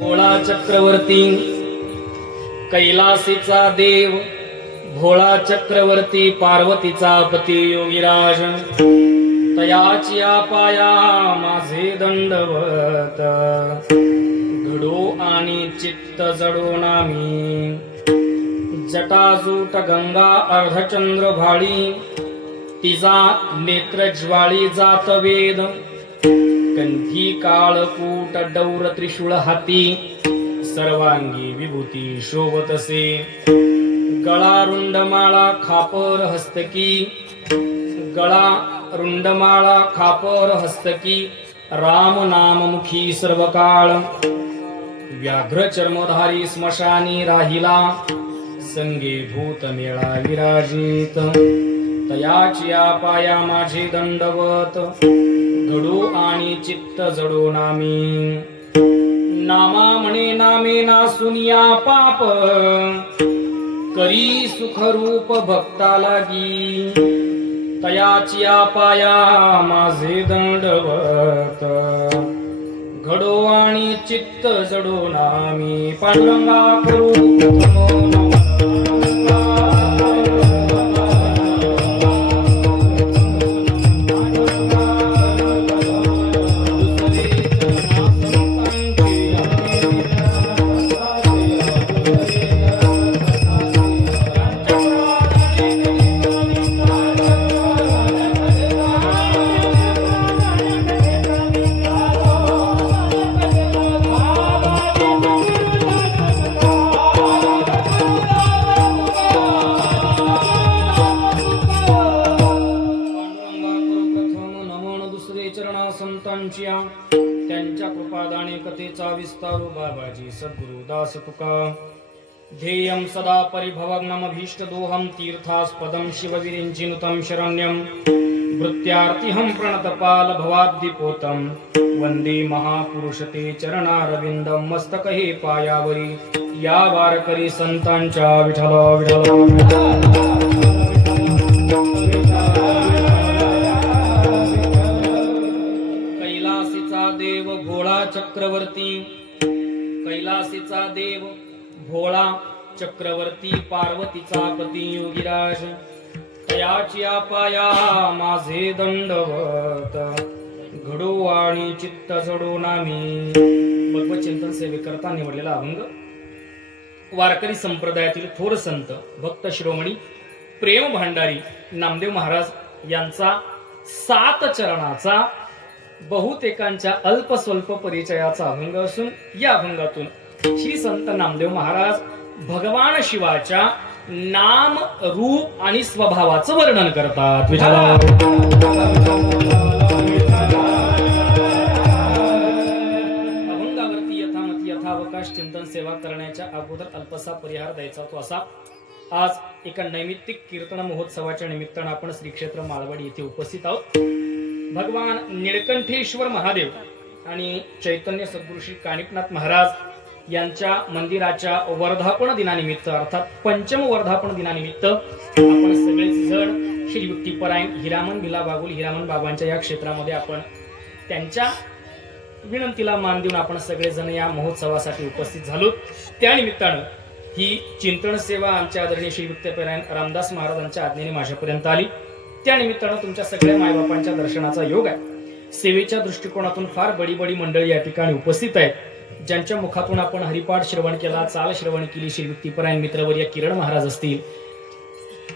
भोळा चक्रवर्ती कैलासीचा देव, भोळा चक्रवर्ती पार्वतीचा पती योगीराज, तयाची पाया माझे दंडवत, घडो आणि चित्त जडो नामी, जटाजूट गंगा अर्धचंद्र भाळी, तिचा नेत्र ज्वाळी जात वेद, कंठी काळकूट डौर त्रिशूळ हाती, सर्वांगी विभूती शोभतसे, गळा रुंडमाळा खापर हस्तकी, गळा रुंडमाळा खापर हस्तकी, राम नाम मुखी सर्व काळ, व्याघ्र चर्मधारी स्मशानी राहिला, संगे भूत मेळा विराजित, तयाची पाया माझे दंडवत, घडो आणि चित्त जडो नामी, नामा म्हणे नामे ना सुनिया पाप, करी सुखरूप भक्ता लागी, तयाची पाया माझे दंडवत, घडो आणि चित्त जडो नामी, पांडुरंगा करू नमो संतांच्या, त्यांच्या कृपादाने कथेचा विस्तारू बाबाजी सद्गुरु दास तुका, ध्येयं सदा परिभवग्नम भीष्ट दोहं, तीर्थास्पदं शिवविरिञ्चिनुतं शरण्यं, वृत्त्यार्तिहं प्रणतपाल भवाब्धिपोतं, वंदे महापुरुष ते चरणारविंदं, मस्तक हे पायावरी या वारकरी संतांच्या, विठ्ठल विठ्ठल देव भोळा चक्रवर्ती, कैलासीचा देव भोळा चक्रवर्ती पार्वतीचा पती योगीराज, तयाची पाया माझे दंडवत, घडो आणि चित्त जडो नामी. भगवत चिंतन सेवेकरता निवडलेला अभंग वारकरी संप्रदायातील थोर संत भक्त शिरोमणी प्रेम भांडारी नामदेव महाराज यांचा 7 चरणाचा बहुतेकांच्या अल्प स्वल्प परिचयाचा अभंग असून, या अभंगातून श्री संत नामदेव महाराज भगवान शिवाच्या नाम रूप आणि स्वभावाचं वर्णन करतात. अभंगावरती यथामती यथावकाश चिंतन सेवा करण्याच्या अगोदर अल्पसा परिहार द्यायचा तो असा. आज एका नैमित्तिक कीर्तन महोत्सवाच्या निमित्तानं आपण श्री क्षेत्र माळवाडी येथे उपस्थित आहोत. भगवान निळकंठेश्वर महादेव आणि चैतन्य सद्गुरू श्री कानिपनाथ महाराज यांच्या मंदिराच्या वर्धापन दिनानिमित्त, अर्थात पंचम वर्धापन दिनानिमित्त आपण सगळेच जण श्री युक्तिपरायण हिरामन बिला बागुल हिरामन बाबांच्या या क्षेत्रामध्ये आपण त्यांच्या विनंतीला मान देऊन आपण सगळेजण या महोत्सवासाठी उपस्थित झालो. त्या निमित्तानं ही चिंतन सेवा आमच्या आदरणीय श्री युक्तिपरायण रामदास महाराजांच्या आज्ञेने माझ्यापर्यंत आली. त्या निमित्तानं तुमच्या सगळ्या मायबापांच्या दर्शनाचा योग आहे. सेवेच्या दृष्टिकोनातून फार बडी बडी मंडळी या ठिकाणी उपस्थित आहेत, ज्यांच्या मुखातून आपण हरिपाठ श्रवण केला, चाल श्रवण केली. श्री युक्तिपरायण मित्रवर्य किरण महाराज असतील,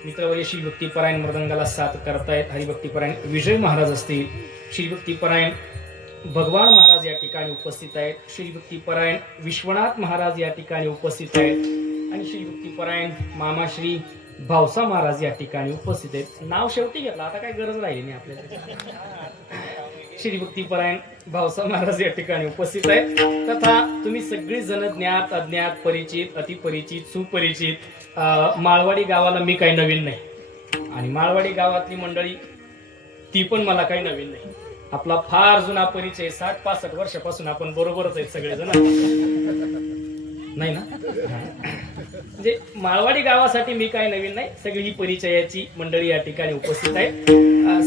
मित्रवर्य श्री युक्तिपरायण मृदंगाला साथ करतायत हरिभक्तिपरायण विजय महाराज असतील, श्री युक्तिपरायण भगवान महाराज या ठिकाणी उपस्थित आहेत, श्री युक्तिपरायण विश्वनाथ महाराज या ठिकाणी उपस्थित आहेत, आणि श्री युक्तिपरायण मामा श्री भावसा महाराज या ठिकाणी उपस्थित आहेत. नाव शेवटी घेतलं, आता काय गरज राहिली नाही आपल्याला. श्री भक्तिपरायण भावसा महाराज या ठिकाणी उपस्थित आहेत. तथा तुम्ही सगळी जण ज्ञात अज्ञात परिचित अतिपरिचित सुपरिचित, माळवाडी गावाला मी काही नवीन नाही आणि माळवाडी गावातली मंडळी ती पण मला काही नवीन नाही. आपला फार जुना परिचय, 60-65 वर्षापासून आपण बरोबरच आहेत सगळेजण, नाही ना? म्हणजे माळवाडी गावासाठी मी काही नवीन नाही, सगळी ही परिचयाची मंडळी या ठिकाणी उपस्थित आहेत.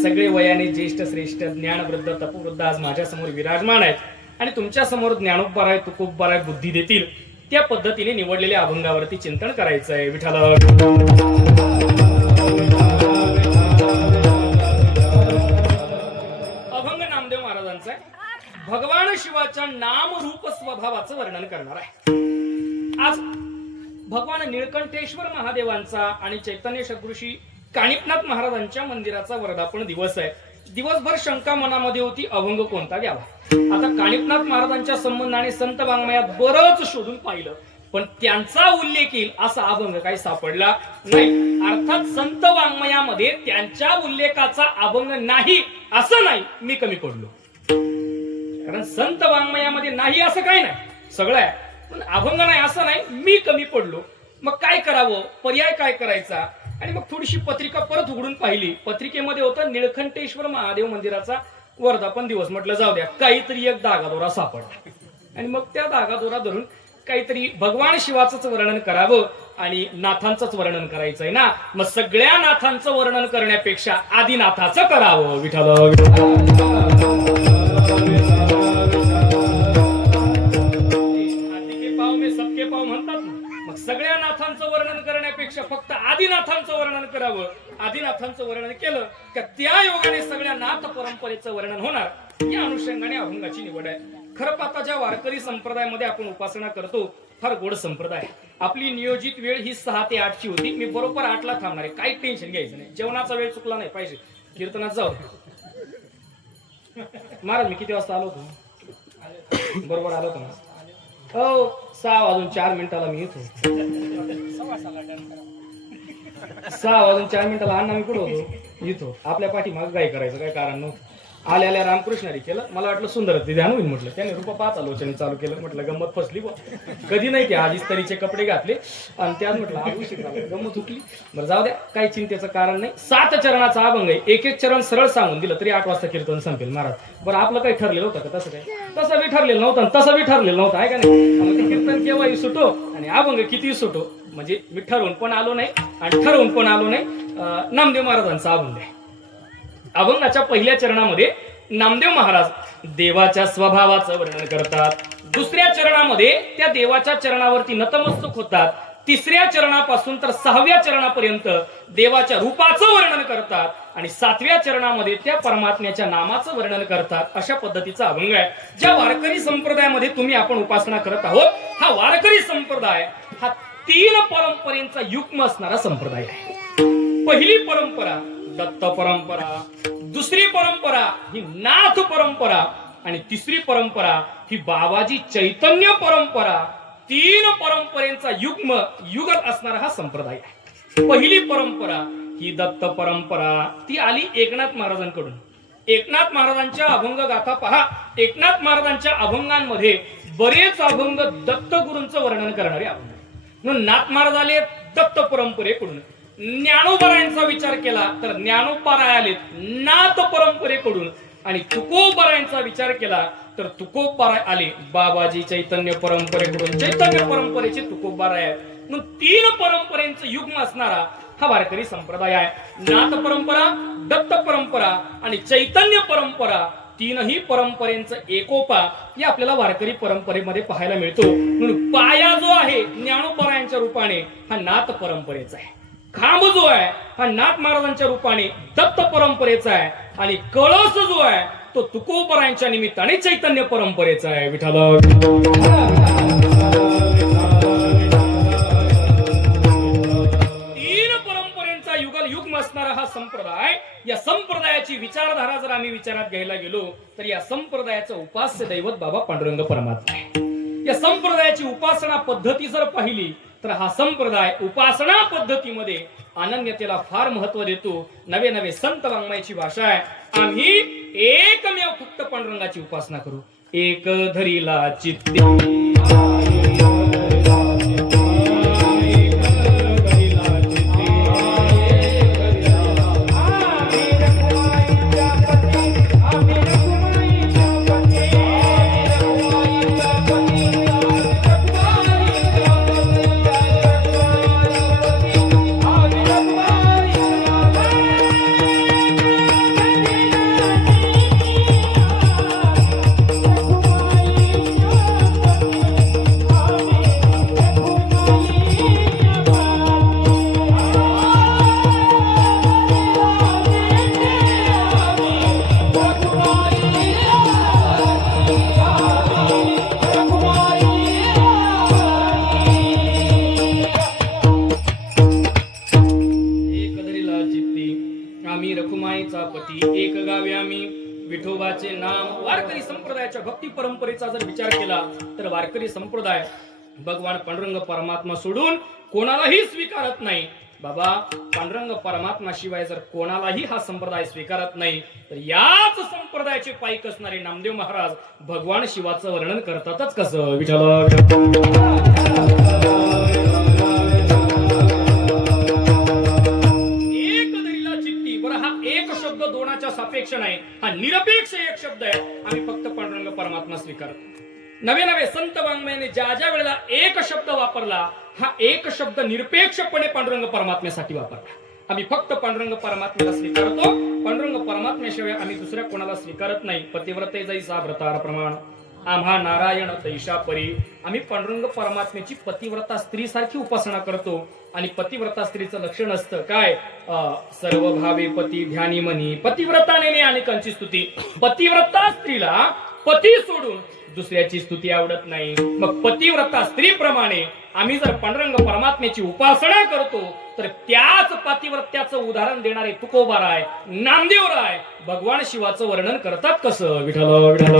सगळे वयाने ज्येष्ठ श्रेष्ठ ज्ञानवृद्ध तपवृद्ध आज माझ्या समोर विराजमान आहेत. आणि तुमच्या समोर ज्ञानोपराय तुकोपराय बुद्धी देतील त्या पद्धतीने निवडलेल्या अभंगावरती चिंतन करायचं आहे. विठ्ठल अभंग नामदेव महाराजांचा आहे. भगवान शिवाच्या नाम रूप स्वभावाचं वर्णन करणार आहे. आज भगवान निळकंठेश्वर महादेवांचा आणि चैतन्य सद्गुरुशी कानिपनाथ महाराजांच्या मंदिराचा वर्धापन दिवस आहे. दिवसभर शंका मनामध्ये होती, अभंग कोणता घ्यावा. आता कानिपनाथ महाराजांच्या संबंधाने संत वाङ्मयात बरंच शोधून पाहिलं, पण त्यांचा उल्लेख येईल असा अभंग काही सापडला नाही. अर्थात संत वाङ्मयामध्ये त्यांच्या उल्लेखाचा अभंग नाही असं नाही, मी कमी पडलो. कारण संत वाङ्मयामध्ये नाही असं काही नाही, सगळं आहे, पण अभंग नाही असं नाही, मी कमी पडलो. मग काय करावं, पर्याय काय करायचा. आणि मग थोडीशी पत्रिका परत उघडून पाहिली. पत्रिकेमध्ये होतं निळकंठेश्वर महादेव मंदिराचा वर्धापन दिवस. म्हटलं जाऊ द्या, काहीतरी एक धागादोरा सापडला आणि मग त्या धागादोरा धरून काहीतरी भगवान शिवाचंच वर्णन करावं आणि नाथांचंच वर्णन करायचंय ना. मग सगळ्या नाथांचं वर्णन करण्यापेक्षा आदिनाथाचं करावं. विठ्ठल पाव मे सबके पाव म्हणतात ना. मग सगळ्या नाथांचं वर्णन करण्यापेक्षा फक्त आदिनाथांचं वर्णन करावं. आदिनाथांचं वर्णन केलं का त्या योगाने सगळ्या नाथ परंपरेचं वर्णन होणार. या अनुषंगाने अभंगाची निवड आहे. खरं पाहता ज्या वारकरी संप्रदायामध्ये आपण उपासना करतो, फार गोड संप्रदाय. आपली नियोजित वेळ ही 6 ते 8 ची होती. मी बरोबर 8 ला थांबणार आहे, काही टेन्शन घ्यायचं नाही. जेवणाचा वेळ चुकला नाही पाहिजे. कीर्तनात जाऊ महाराज. मी किती वाजता आलो होतो? बरोबर आलो होतो. हो, 6 वाजून 4 मिनिटाला मी येतो. 6 वाजून 4 मिनिटाला अण्णा मी कुठं होतो? येतो. आपल्या पाठीमाग गाय करायचं काय कारण नव्हतं. आल्या रामकृष्णारी केलं. मला वाटलं सुंदर ते ध्यान होईल. म्हटलं त्याने रूपा पाहता लोचने चालू केलं. म्हटलं गंमत फसली बा. कधी नाही ते आज इस्त्रीचे कपडे घातले आणि त्यात म्हटलं आज उशीर झाला, गंमत उठली. बरं जाऊ द्या, काही चिंतेचं कारण नाही. 7 चरणाचा अभंग आहे. एक एक चरण सरळ सांगून दिलं तरी 8 वाजता कीर्तन संपेल महाराज. बरं आपलं काही ठरलेलं होतं का? तसं काय तसं बी ठरलेलं नव्हतं, तसं बी ठरलेलं नव्हतं आहे का नाही. मग ते कीर्तन केव्हाही सुटो आणि अभंग कितीही सुटो. म्हणजे मी ठरवून पण आलो नाही आणि ठरवून पण आलो नाही. नामदेव महाराजांचा अभंग आहे. अभंगाच्या पहिल्या चरणामध्ये नामदेव महाराज देवाच्या स्वभावाचं वर्णन करतात. दुसऱ्या चरणामध्ये त्या देवाच्या चरणावरती नतमस्तक होतात. तिसऱ्या चरणापासून तर 6व्या चरणापर्यंत देवाच्या रूपाचं वर्णन करतात आणि 7व्या चरणामध्ये त्या परमात्म्याच्या नामाचं वर्णन करतात. अशा पद्धतीचा अभंग आहे. ज्या वारकरी संप्रदायामध्ये तुम्ही आपण उपासना करत आहोत, हा वारकरी संप्रदाय हा 3 परंपरेचा युग्म असणारा संप्रदाय आहे. पहिली परंपरा दत्त परंपरा, दुसरी परंपरा ही नाथ परंपरा आणि तिसरी परंपरा ही बाबाजी चैतन्य परंपरा. 3 परंपरेचा युगत असणारा हा संप्रदाय आहे. पहिली परंपरा ही दत्त परंपरा, ती आली एकनाथ महाराजांकडून. एकनाथ महाराजांच्या अभंग गाथा पहा. एकनाथ महाराजांच्या अभंगांमध्ये बरेच अभंग दत्त गुरूंचं वर्णन करणारे अभंग. म्हणून नाथ महाराज आले दत्त परंपरेकडून. ज्ञानोबरायांचा विचार केला तर ज्ञानोबराय आलेत नाथ परंपरेकडून आणि तुकोबरायांचा विचार केला तर तुकोबराय आले बाबाजी चैतन्य परंपरेकडून. चैतन्य परंपरेचे तुकोबराय आहेत. म्हणून 3 परंपरेचं युग्म असणारा हा वारकरी संप्रदाय आहे. नाथ परंपरा, दत्त परंपरा आणि चैतन्य परंपरा, 3ही परंपरेचं एकोपा हे आपल्याला वारकरी परंपरेमध्ये पाहायला मिळतो. म्हणून पाया जो आहे ज्ञानोबरायांच्या रूपाने हा नाथ परंपरेचा आहे. खांब जो आहे हा नाथ महाराजांच्या रूपाने दत्त परंपरेचा आहे आणि कळस जो आहे तो तुकोबरायांच्या निमित्ताने चैतन्य परंपरेचा आहे. विठ्ठल 3 परंपरेचा युग्म असणारा हा संप्रदाय. या संप्रदायाची विचारधारा जर आम्ही विचारात घ्यायला गेलो तर या संप्रदायाचं उपास्य दैवत बाबा पांडुरंग परमात्मा आहे. या संप्रदायाची उपासना पद्धती जर पाहिली तर हा संप्रदाय उपासना पद्धतीमध्ये अनन्यतेला फार महत्व देतो. नवे नवे संत वाङ्मयाची भाषा आहे. आम्ही एकमेव फक्त पांडुरंगाची उपासना करू. एक धरीला चित्ते देवाचे नाम वारकरी संप्रदायाच्या भक्ती परंपरेचा जर विचार केला तर वारकरी संप्रदाय भगवान पांडुरंग परमात्मा सोडून कोणालाही स्वीकारत नाही. बाबा पांडुरंग परमात्मा शिवाय जर कोणालाही हा संप्रदाय स्वीकारत नाही तर याच संप्रदायाचे पाईक असणारे नामदेव महाराज भगवान शिवाचं वर्णन करतातच कसं. विठ्ठल एक दरीला चित्ती. बरं हा एक शब्द दोनाच्या सापेक्ष नाही, हा निरपेक्ष एक शब्द आहे. आम्ही फक्त पांडुरंग परमात्मा स्वीकारतो. नवे नवे संत वाङ्मयाने ज्या ज्या वेळेला एक शब्द वापरला हा एक शब्द निरपेक्षपणे पांडुरंग परमात्म्यासाठी वापरला. आम्ही फक्त पांडुरंग परमात्म्याला स्वीकारतो. पांडुरंग परमात्म्याशिवाय आम्ही दुसऱ्या कोणाला स्वीकारत नाही. पतिव्रते जैसा व्रतार प्रमाण आम्हा नारायण तैशा परी. आम्ही पांडुरंग परमात्म्याची पतिव्रता स्त्री सारखी उपासना करतो. आणि पतिव्रता स्त्रीचं लक्षण असतं काय, सर्व भावे पती ध्यानी मनी पतिव्रताने अनेकांची स्तुती. पतिव्रता स्त्रीला पती सोडून दुसऱ्याची स्तुती आवडत नाही. मग पतिव्रता स्त्रीप्रमाणे आम्ही जर पांडुरंग परमात्म्याची उपासना करतो तर त्याच पतिव्रत्याचं उदाहरण देणारे तुकोबाराय नामदेवराय भगवान शिवाचं वर्णन करतात कसं. विठ्ठल विठ्ठल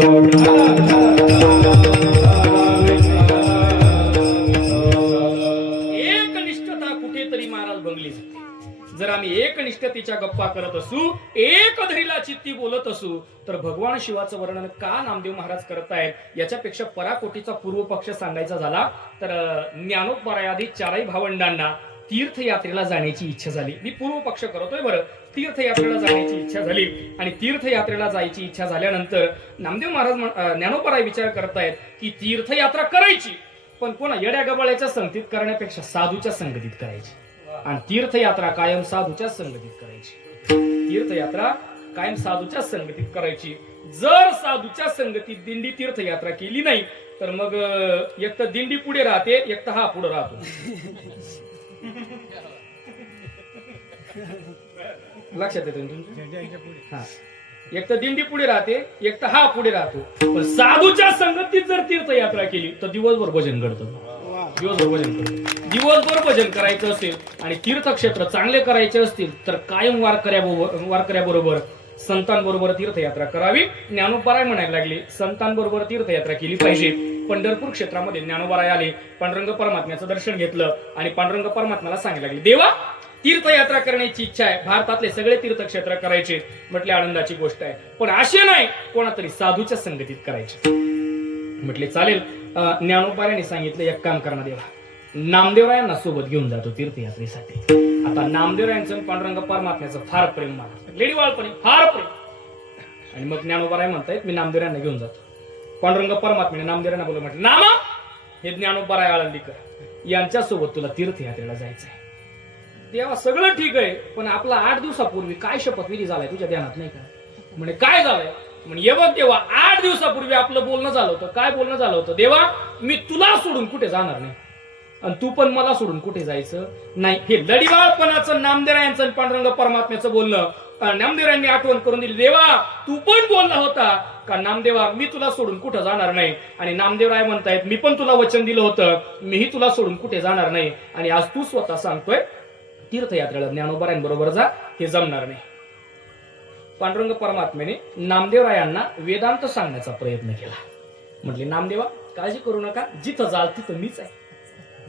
एकनिष्ठता कुठेतरी महाराज बंगली जाते. जर आम्ही एकनिष्ठतेच्या गप्पा करत असू, एक धरीला चित्ती बोलत असू तर भगवान शिवाचं वर्णन का नामदेव महाराज करतायत याच्यापेक्षा पराकोटीचा पूर्व पक्ष सांगायचा झाला तर ज्ञानोबरायादी चारही भावंडांना तीर्थयात्रेला जाण्याची इच्छा झाली. मी पूर्व पक्ष करतोय बरं. तीर्थयात्रेला जाण्याची इच्छा झाली आणि तीर्थयात्रेला जायची इच्छा झाल्यानंतर नामदेव महाराज ज्ञानोबराय विचार करतायत की तीर्थयात्रा करायची पण कोणा येड्या गबाळ्याच्या संगतीत करण्यापेक्षा साधूच्या संगतीत करायची. आणि तीर्थयात्रा कायम साधूच्या संगतीत करायची. तीर्थयात्रा कायम साधूच्या संगतीत करायची. जर साधूच्या संगतीत दिंडी तीर्थयात्रा केली नाही तर मग एक तर दिंडी पुढे राहते, एक तर हा पुढे राहतो. लक्षात येतं तुमच्या. हा, एक तर दिंडी पुढे राहते, एक तर हा पुढे राहतो. पण साधूच्या संगतीत जर तीर्थयात्रा केली तर दिवसभर भजन घडतं. दिवसभर भजन करतो. दिवसभर भजन करायचं असेल आणि तीर्थक्षेत्र चांगले करायचे असतील तर कायम वारकऱ्याबरोबर संतांबरोबर तीर्थयात्रा करावी. ज्ञानोबराय म्हणायला लागले संतांबरोबर तीर्थयात्रा केली पाहिजे. पंढरपूर क्षेत्रामध्ये ज्ञानोबराय आले, पांडुरंग परमात्म्याचं दर्शन घेतलं आणि पांडुरंग परमात्म्याला सांगायला लागले देवा तीर्थयात्रा करण्याची इच्छा आहे, भारतातले सगळे तीर्थक्षेत्र करायचे. म्हटले आनंदाची गोष्ट आहे पण असे नाही कोणातरी साधूच्या संगतीत करायचे. म्हटले चालेल. ज्ञानोबरायाने सांगितलं एक काम करा देवा, नामदेवरायांना सोबत घेऊन जातो तीर्थयात्रेसाठी. आता नामदेवरायांचं पांडुरंग परमात्म्याचं फार प्रेम मला लेडीवाळपणे फार प्रेम. आणि मग ज्ञानोबराय म्हणतायत मी नामदेवरायांना घेऊन जातो. पांडुरंग परमात्म्याने नामदेवरायांना बोलवलं म्हटलं नामा हे ज्ञानोबराय आळंदीकर यांच्या सोबत तुला तीर्थयात्रेला जायचंय. देवा सगळं ठीक आहे पण आपला 8 दिवसापूर्वी काय शपथविधी झालाय तुझ्या ध्यानात नाही का. म्हणजे काय झालंय म्हणजे ये बघ देवा 8 दिवसापूर्वी आपलं बोलणं झालं होतं. काय बोलणं झालं होतं देवा मी तुला सोडून कुठे जाणार नाही आणि तू पण मला सोडून कुठे जायचं नाही. हे लढीवाळपणाचं नामदेवरायांचं आणि पांडुरंग परमात्म्याचं बोलणं नामदेवरायांनी आठवण करून दिली. देवा तू पण बोलला होता का नामदेवा मी तुला सोडून कुठं जाणार नाही. आणि नामदेवराय म्हणतायत मी पण तुला वचन दिलं होतं मीही तुला सोडून कुठे जाणार नाही. आणि आज तू स्वतः सांगतोय तीर्थयात्रेला ज्ञानोबरायांबरोबर जा, हे जमणार नाही. पांडुरंग परमात्म्याने नामदेवरायांना वेदांत सांगण्याचा प्रयत्न केला. म्हटले नामदेवा काळजी करू नका, जिथं जाल तिथं मीच आहे,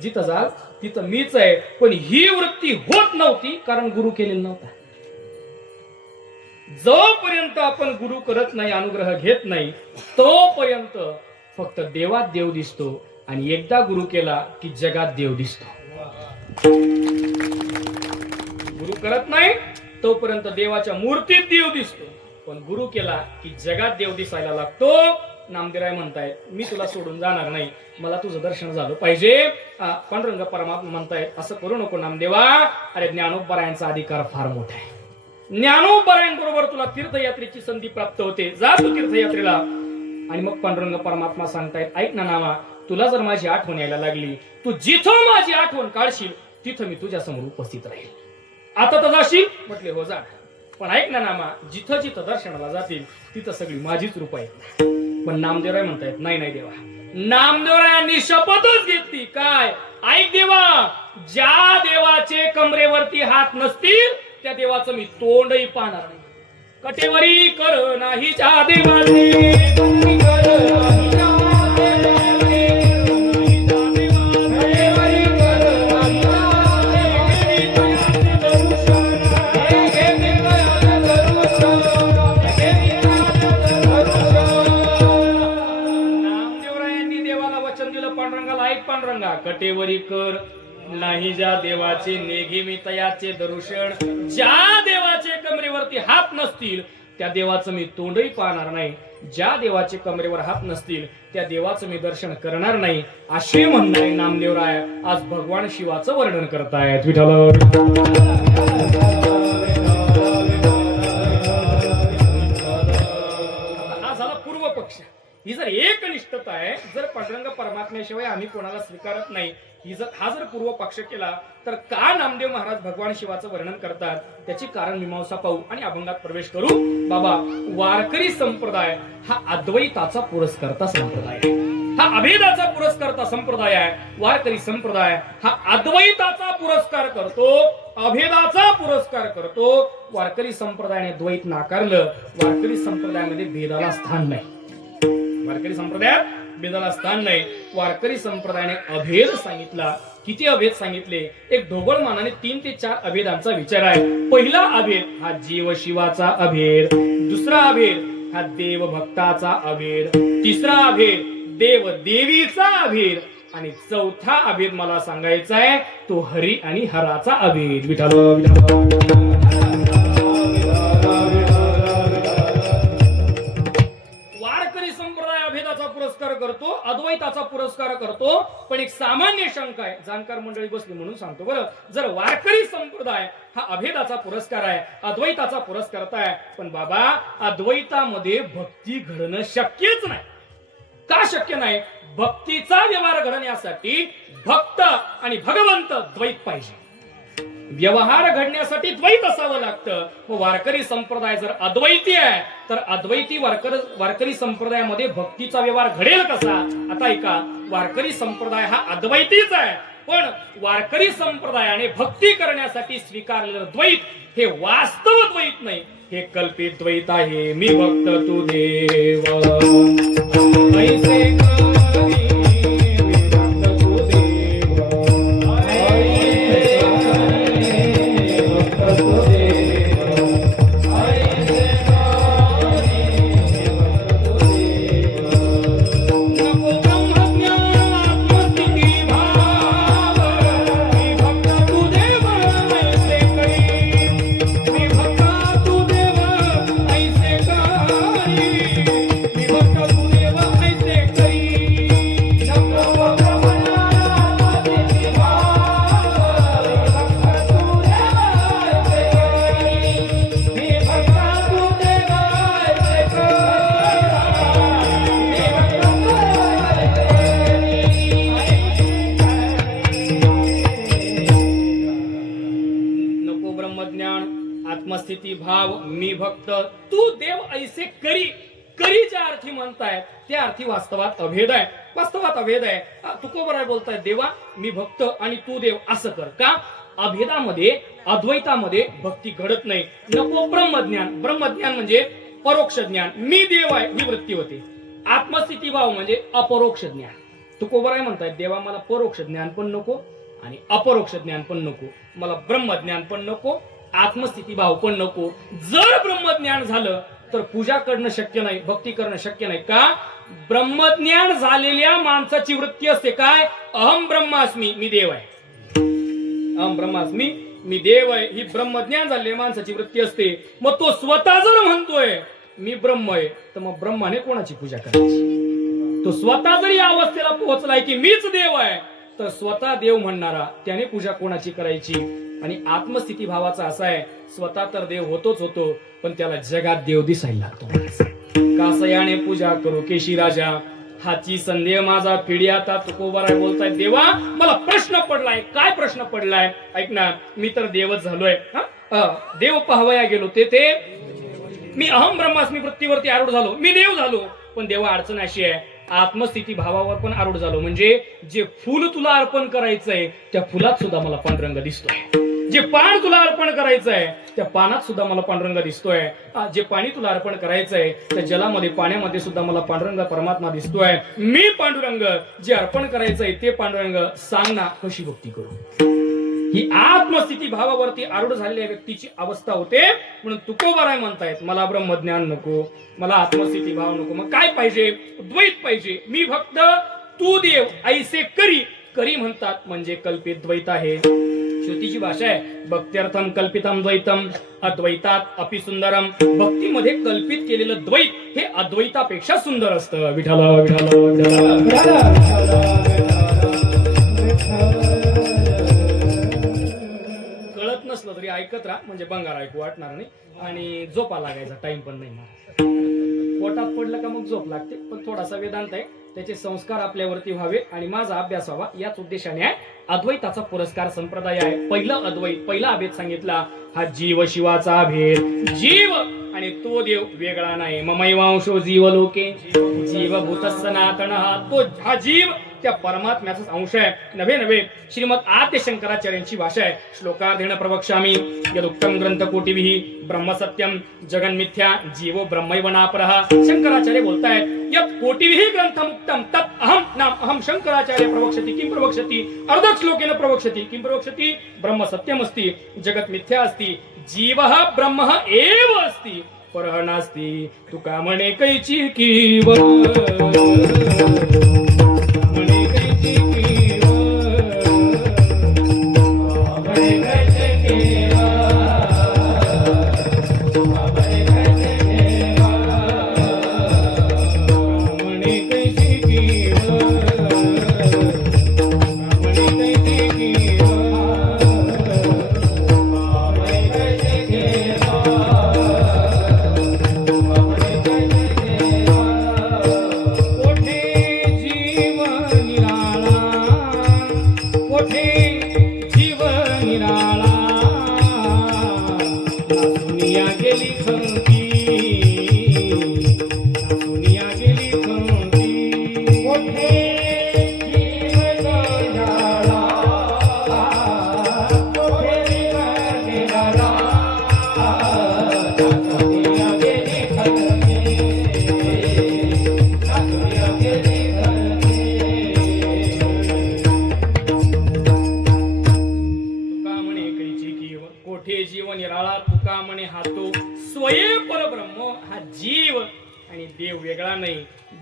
जिथं जाल तिथं मीच आहे. पण ही वृत्ती होत नव्हती कारण गुरु केलेला नव्हता. जोपर्यंत आपण गुरु करत नाही अनुग्रह घेत नाही तोपर्यंत फक्त देवात देव दिसतो आणि एकदा गुरु केला की जगात देव दिसतो. गुरु करत नाही तोपर्यंत देवाच्या मूर्तीत देव दिसतो पण गुरु केला की जगात देव दिसायला लागतो. नामदेवराय म्हणतायत मी तुला सोडून जाणार नाही, मला तुझं दर्शन झालं पाहिजे. पांडुरंग परमात्मा म्हणतायत असं करू नको नामदेवा, अरे ज्ञानोबरायांचा अधिकार फार मोठा आहे. ज्ञानोबरायांबरोबर तुला तीर्थयात्रेची संधी प्राप्त होते, जा तू तीर्थयात्रेला. आणि मग पांडुरंग परमात्मा सांगतायत ऐक ना नामा तुला जर माझी आठवण यायला लागली तू जिथं माझी आठवण काढशील तिथं मी तुझ्या समोर उपस्थित राहील. आता तर जाशील म्हटले हो जा, पण ऐक ना नामा जिथं जिथं दर्शनाला जातील तिथं सगळी माझीच रूप आहेत. पण नामदेवराय म्हणतायत नाही नाही देवा. नामदेवरायांनी शपथच घेतली काय ऐक देवा ज्या देवाचे कमरेवरती हात नसतील त्या देवाचं मी तोंडही पाहणार नाही. कटेवरी कर नाही ज्या देवाचे पांडुरंगा कटेवरी कर नाही ज्या देवाचे नेघे मी तयाचे दर्शन, ज्या देवाचे कमरेवरती हात नसतील त्या देवाचं मी तोंडही पाहणार नाही, ज्या देवाचे कमरेवर हात नसतील त्या देवाचं मी दर्शन करणार नाही, असे म्हणणारे नामदेवराय आज भगवान शिवाचं वर्णन करतायत. विठ्ठल हा झाला पूर्व पक्ष. ही जर एकनिष्ठता आहे, जर पांडुरंग परमात्म्याशिवाय आम्ही कोणाला स्वीकारत नाही, हा जर पूर्व पक्ष केला तर का नामदेव महाराज भगवान शिवाचं वर्णन करतात त्याची कारण मीमांसा पाहू आणि अभंगात प्रवेश करू. बाबा, वारकरी संप्रदाय हा अद्वैताचा पुरस्कर्ता संप्रदाय आहे, हा अभेदाचा पुरस्कर्ता संप्रदाय आहे. वारकरी संप्रदाय हा अद्वैताचा पुरस्कार करतो, अभेदाचा पुरस्कार करतो. वारकरी संप्रदायाने द्वैत नाकारलं. वारकरी संप्रदायामध्ये भेदाला स्थान नाही, वारकरी संप्रदायात भेदाला स्थान नाही. वारकरी संप्रदायाने अभेद सांगितला. किती अभेद सांगितले? एक ढोबळमानाने 3 ते 4 अभेदांचा विचार आहे. पहिला अभेद हा जीव शिवाचा अभेद, दुसरा अभेद हा देव भक्ताचा अभेद, तिसरा अभेद देव देवीचा अभेद आणि चौथा अभेद मला सांगायचा आहे तो हरी आणि हराचा अभेद. विठ्ठल पुरस्कार करतो, अद्वैताचा पुरस्कार करतो. पण एक सामान्य शंका आहे, जाणकार मंडळी बसली म्हणून सांगतो बरं. जर वारकरी संप्रदाय हा अभेदाचा पुरस्कार आहे, अद्वैताचा पुरस्कार आहे, पण बाबा अद्वैतामध्ये भक्ती घडणं शक्यच नाही. का शक्य नाही? भक्तीचा व्यवहार घडण्यासाठी भक्त आणि भगवंत द्वैत पाहिजे. व्यवहार घडण्यासाठी द्वैत असावं लागतं. वारकरी संप्रदाय जर अद्वैती आहे तर अद्वैती वारकरी संप्रदायामध्ये भक्तीचा व्यवहार घडेल कसा? आता ऐका, वारकरी संप्रदाय हा अद्वैतीच आहे, पण वारकरी संप्रदायाने भक्ती करण्यासाठी स्वीकारलेलं द्वैत हे वास्तव द्वैत नाही, हे कल्पित द्वैत आहे. मी भक्त तू देव ऐसे आत्मस्थिती भाव, मी भक्त तू देव ऐसे करी. करी ज्या अर्थी म्हणताय त्या अर्थी वास्तवात अभेद आहे, वास्तवात अभेद आहे. तुकोबराय बोलताय देवा मी भक्त आणि तू देव असं कर. का? अभेदामध्ये अद्वैतामध्ये भक्ती घडत नाही. नको ब्रह्मज्ञान. ब्रह्मज्ञान म्हणजे परोक्ष ज्ञान. मी देव आहे ही वृत्ती होते. आत्मस्थिती भाव म्हणजे अपरोक्ष ज्ञान. तुकोबराय म्हणताय देवा मला परोक्ष ज्ञान पण नको आणि अपरोक्ष ज्ञान पण नको, मला ब्रह्मज्ञान पण नको, आत्मस्थिती भाव पण नको. जर ब्रह्मज्ञान झालं तर पूजा करणं शक्य नाही, भक्ती करणं शक्य नाही. का? ब्रह्मज्ञान झालेल्या माणसाची वृत्ती असते काय? अहम ब्रह्मास्मी, मी देव आहे. अहम ब्रह्मास्मी, मी देव आहे, ही ब्रह्मज्ञान झालेल्या माणसाची वृत्ती असते. मग तो स्वतः जर म्हणतोय मी ब्रह्म आहे तर मग ब्रह्माने कोणाची पूजा करायची? तो स्वतः जर या अवस्थेला पोहोचलाय की मीच देव आहे तर स्वतः देव म्हणणारा त्याने पूजा कोणाची करायची? आणि आत्मस्थिती भावाचा असा आहे, स्वतः तर देव होतोच होतो पण त्याला जगात देव दिसायला लागतो. कासयाने पूजा करू केशी राजा, हाची संदेह माझा पिढी. आता तुकोबाराय बोलताय देवा मला प्रश्न पडलाय. काय प्रश्न पडलाय? ऐक ना, मी तर देवच झालोय. देव पाहावया गेलो ते मी अहम ब्रह्मास्मी वृत्तीवरती आरूढ झालो, मी देव झालो. पण देवा अडचण अशी आहे, आत्मस्थिती भावावर पण आरूढ झालो. म्हणजे जे फुल तुला अर्पण करायचंय त्या फुलात सुद्धा मला पांडुरंग दिसतोय. जे पान तुला अर्पण करायचं आहे त्या पानात सुद्धा मला पांडुरंग दिसतोय. जे पाणी तुला अर्पण करायचंय त्या जलामध्ये पाण्यामध्ये सुद्धा मला पांडुरंग परमात्मा दिसतोय. मी पांडुरंग जे अर्पण करायचंय ते पांडुरंग सांग ना कशी भक्ती करू. ही आत्मस्थिती भावावरती आरूढ झालेल्या व्यक्तीची अवस्था होते. म्हणून तुकोबाराय म्हणतायत मला ब्रह्मज्ञान नको, मला आत्मस्थिती भाव नको. मग काय पाहिजे? द्वैत पाहिजे. मी भक्त तू देव ऐसे करी. करी म्हणतात म्हणजे कल्पित द्वैत आहे. श्रुतीची भाषा आहे भक्त्यर्थम कल्पितम द्वैतम अद्वैतात अपि सुंदरम. भक्तीमध्ये कल्पित केलेलं द्वैत हे अद्वैतापेक्षा सुंदर असतं. विठाल विठाल कळत नसलं तरी ऐकत राहा म्हणजे बंगार ऐकू वाटणार नाही आणि झोपा लागायचा टाइम पण नाही. पोटात पडलं का मग झोप लागते. पण थोडासा वेदांत आहे त्याचे संस्कार आपल्यावरती व्हावे आणि माझा अभ्यास व्हावा याच उद्देशाने आहे. अद्वैताचा पुरस्कार संप्रदाय आहे. पहिलं अद्वैत पहिला अभेद सांगितला हा जीव शिवाचा भेद. जीव आणि तो देव वेगळा नाही. ममैवांशो जीव लोके जीव भूत सनातन. तो हा जीव त्या परमात्म्याचाच अंश आहे. नव्हे नव्हे श्रीमद आद्य शंकराचार्यांची भाषा आहे. श्लोकार्धेन प्रवक्ष्यामि यदुक्तम ग्रंथ कोटिभिः ब्रह्म सत्यम जगन्मिथ्या जीवो ब्रह्मैव नापरः. शंकराचार्य बोलतायत यत् कोटिभिः ग्रंथमुक्तम तत् अहम नाम अहम शंकराचार्य प्रवक्षति. किं प्रवक्षति? अर्ध श्लोकेन प्रवक्षति. किं प्रवक्षति? ब्रह्म सत्यम अस्ति जगत् मिथ्या अस्ति जीवः ब्रह्म एव अस्ति परः नास्ति. तुका म्हणे कैची कीव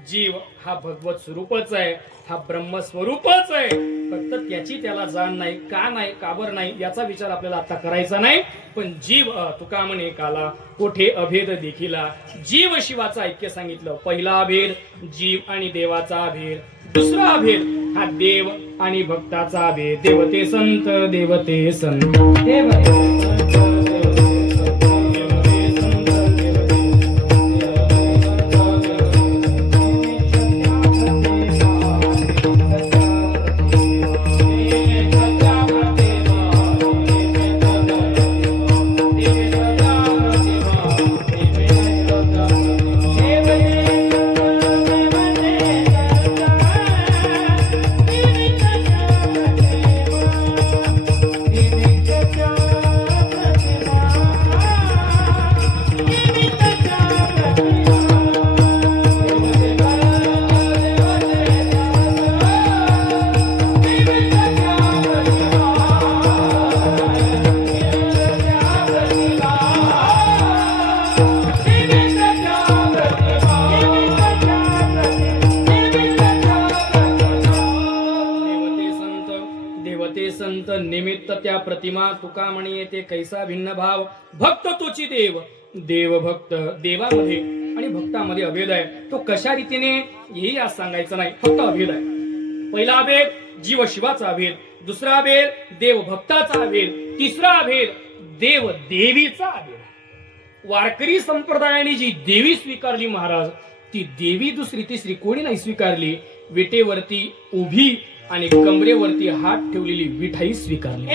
जीव हा भगवत स्वरूपच आहे. हा ब्रह्म स्वरूपच आहे. फक्त त्याची त्याला जाण नाही. का नाही काबर नाही याचा विचार आपल्याला आता करायचा नाही. पण जीव तुका म्हणे काला कोठे अभेद देखिला. जीव शिवाचा ऐक्य सांगितलं. पहिला अभेद जीव आणि देवाचा अभेद. दुसरा अभेद हा देव आणि भक्ताचा अभेद. देवते संत देवते संत संत निमित्त त्या प्रतिमा तुका म्हणे येते कैसा भिन्न भाव. भक्त तोची देव देव भक्त. देवामध्ये आणि भक्तामध्ये अभेद आहे. तो कशा रीतीने हेही आज सांगायचं नाही. फक्त अभेद आहे. पहिला अभेद जीव शिवाचा अभेद. दुसरा अभेद देव भक्ताचा अभेद. तिसरा अभेद देव देवीचा अभेद. वारकरी संप्रदायाने जी देवी स्वीकारली महाराज ती देवी दुसरी तिसरी कोणी नाही स्वीकारली. विटेवरती उभी आणि कमरेवरती हात ठेवलेली विठाई स्वीकारली.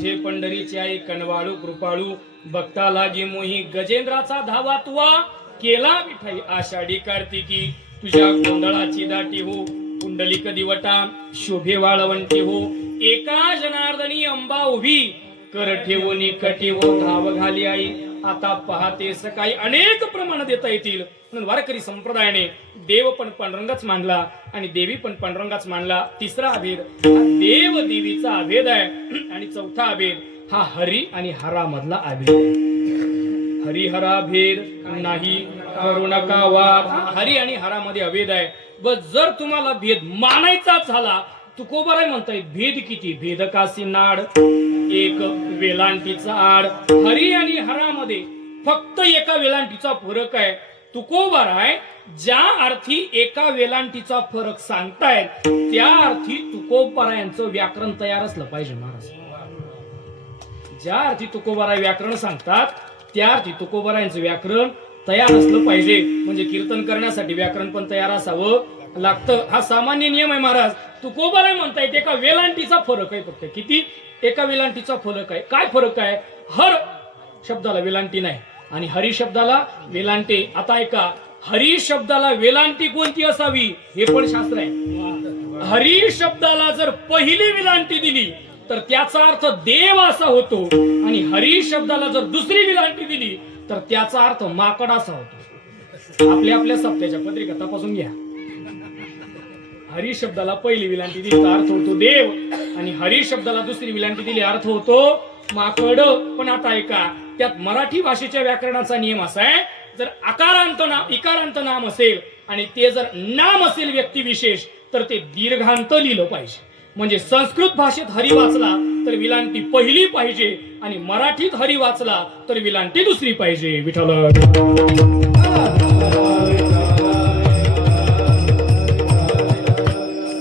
माझे पंढरीचे आई कनवाळू कृपाळू भक्ता लागी मोही गजेंद्राचा धावा तुवा केला विठाई आषाढी कार्तिकी तुझ्या गोंधळाची दाटी हो कुंडलिक दिवटा शोभे वाळवंटी हो एका जनार्दनी अंबा उभी कर ठेवून कटी हो धाव घाली आई आता पाहते सकाळी अनेक प्रमाण देता येतील म्हणून वारकरी संप्रदायाने देव पण पांडुरंगच मानला आणि देवी पण पांडुरंगच मानला. तिसरा अभेद हा देव देवीचा अभेद आहे आणि चौथा अभेद हा हरी आणि हरा मधला अभेद आहे. हरिहरा भेद नाही करू नका वाद. हरी आणि हरामध्ये अभेद आहे. बस जर तुम्हाला भेद मानायचाच झाला तुकोबाराय म्हणताय भेद किती भेदकासी नाड एक वेलांटीचा आड. हरी आणि हरामध्ये फक्त एका वेलांटीचा फरक आहे. तुकोबाराय ज्या अर्थी एका वेलांटीचा फरक सांगतायत त्या अर्थी तुकोबारायांचं व्याकरण तयार असलं पाहिजे महाराज. ज्या अर्थी तुकोबाराय व्याकरण सांगतात त्या अर्थी तुकोबारायांचं व्याकरण तयार असलं पाहिजे. म्हणजे कीर्तन करण्यासाठी व्याकरण पण तयार असावं लागतं. हा सामान्य नियम आहे महाराज. तुकोबाराय म्हणतायत एका वेलांटीचा फरक आहे फक्त. किती? एका वेलांटीचा फरक आहे. काय फरक आहे? हर शब्दाला वेलांटी नाही आणि हरी शब्दाला वेलांटी. आता ऐका हरी शब्दाला वेलांटी कोणती असावी हे पण शास्त्र आहे. हरी शब्दाला जर पहिली वेलांटी दिली तर त्याचा अर्थ देव असा होतो आणि हरी शब्दाला जर दुसरी वेलांटी दिली तर त्याचा अर्थ माकड असा होतो. आपल्या आपल्या सप्त्याच्या पत्रिका तपासून घ्या. हरी शब्दाला पहिली विलांटी दिली तर अर्थ होतो देव आणि हरी शब्दाला दुसरी विलांटी दिली अर्थ होतो माकड. पण आता ऐका त्यात मराठी भाषेच्या व्याकरणाचा नियम असा आहे जर आकारांत नाम इकारांत नाम असेल आणि ते जर नाम असेल व्यक्तिविशेष तर ते दीर्घांत लिहिलं पाहिजे. म्हणजे संस्कृत भाषेत हरी वाचला तर विलांटी पहिली पाहिजे आणि मराठीत हरी वाचला तर विलांटी दुसरी पाहिजे. विठ्ठल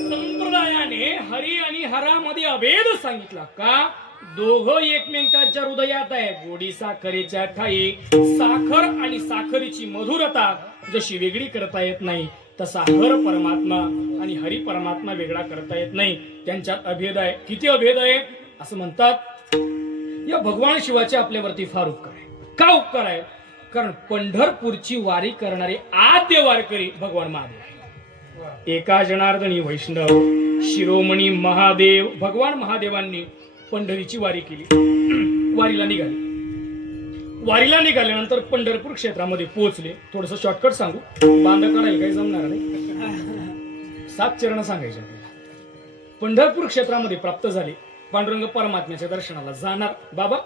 संप्रदायाने हरी आणि हरामध्ये अभेद सांगितला का? दोघं एकमेकांच्या हृदयात आहे. गोडी साखरेच्या ठाई साखर आणि साखरेची मधुरता जशी वेगळी करता येत नाही तसा हर परमात्मा आणि हरी परमात्मा वेगळा करता येत नाही. त्यांच्यात अभेद आहे. किती अभेद आहे असं म्हणतात. या भगवान शिवाचे आपल्यावरती फार उपकार आहे. का उपकार आहे? कारण पंढरपूरची वारी करणारे आद्य वारकरी भगवान महादेव. एका जनार्दनी वैष्णव शिरोमणी महादेव भगवान महादेवांनी पंढरीची वारी केली. वारीला निघाल्यानंतर पंढरपूर क्षेत्रामध्ये पोहोचले. थोडस शॉर्टकट सांगू, बांध काढायला काही जमणार नाही. 7 चरण सांगायचे आपल्याला. पंढरपूर क्षेत्रामध्ये प्राप्त झाले. पांडुरंग परमात्म्याच्या दर्शनाला जाणार. बाबा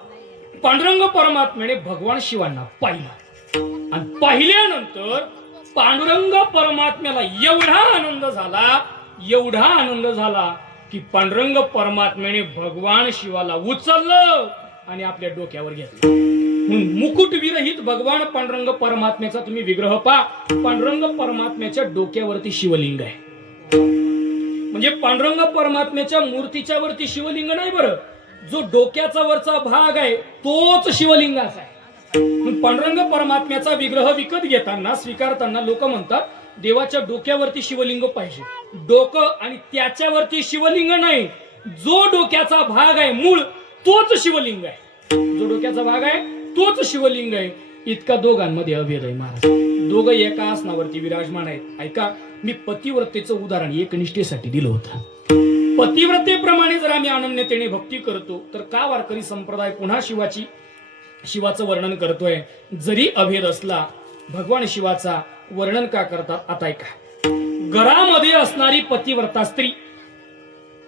पांडुरंग परमात्म्याने भगवान शिवांना पाहिलं आणि पाहिल्यानंतर पांडुरंग परमात्म्याला एवढा आनंद झाला की पांडुरंग परमात्म्याने भगवान शिवाला उचललं आणि आपल्या डोक्यावर घेतलं. मुकुट विरहित भगवान पांडुरंग परमात्म्याचा तुम्ही विग्रह पहा. पांडुरंग परमात्म्याच्या डोक्यावरती शिवलिंग आहे. म्हणजे पांडुरंग परमात्म्याच्या मूर्तीच्या वरती शिवलिंग नाही बरं. जो डोक्याचा वरचा भाग आहे तोच शिवलिंग असा आहे. पांडुरंग परमात्म्याचा विग्रह विकत घेताना स्वीकारताना लोक म्हणतात देवाच्या डोक्यावरती शिवलिंग पाहिजे. डोकं आणि त्याच्यावरती शिवलिंग नाही. जो डोक्याचा भाग आहे मूळ तोच शिवलिंग आहे. जो डोक्याचा भाग आहे तोच शिवलिंग आहे. इतका दोघांमध्ये अभेद आहे महाराज. दोघं एका आसनावरती विराजमान आहेत. ऐका मी पतिव्रतेचं उदाहरण एकनिष्ठेसाठी दिलं होतं. पतिव्रतेप्रमाणे जर आम्ही अनन्यतेने भक्ती करतो तर का वारकरी संप्रदाय पुन्हा शिवाचं वर्णन करतोय? जरी अभेद असला भगवान शिवाचा वर्णन का करतात? आता ऐका. घरामध्ये असणारी पतिव्रता स्त्री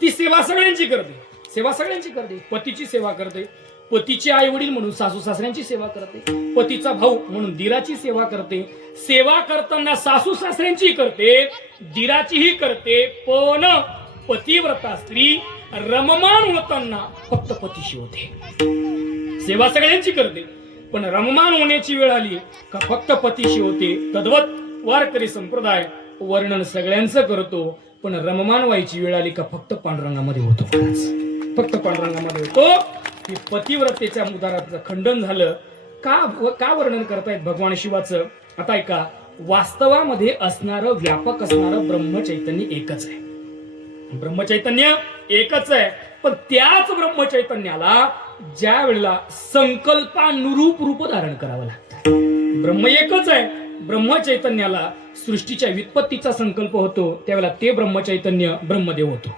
ती सेवा सगळ्यांची करते. पतीची सेवा करते. पतीचे आई वडील म्हणून सासू सासऱ्यांची सेवा करते. पतीचा भाऊ म्हणून दिराची सेवा करते. सेवा करताना सासू सासऱ्यांची करते, दिराचीही करते. पण पतिव्रता स्त्री रममान होताना फक्त पतीशी होते. सेवा सगळ्यांची करते पण रममान होण्याची वेळ आली का फक्त पतीशी होते. तद्वत वारकरी संप्रदाय वर्णन सगळ्यांचं करतो पण रममान व्हायची वेळ आली का फक्त पांडुरंगामध्ये होतो. फक्त पांडुरंगामध्ये होतो. की पतिव्रतेच्या उदाहरणाचं खंडन झालं. का वर्णन करतायत भगवान शिवाचं? आता ऐका. वास्तवामध्ये असणारं व्यापक असणारं ब्रह्मचैतन्य एकच आहे. ब्रह्मचैतन्य एकच आहे पण त्याच ब्रह्मचैतन्याला ज्या वेळेला संकल्पानुरूप रूप धारण करावं लागतं. ब्रह्म एकच आहे. ब्रह्मचैतन्याला सृष्टीच्या व्युत्पत्तीचा संकल्प होतो त्यावेळेला ते ब्रह्मचैतन्य ब्रह्मदेव होतो.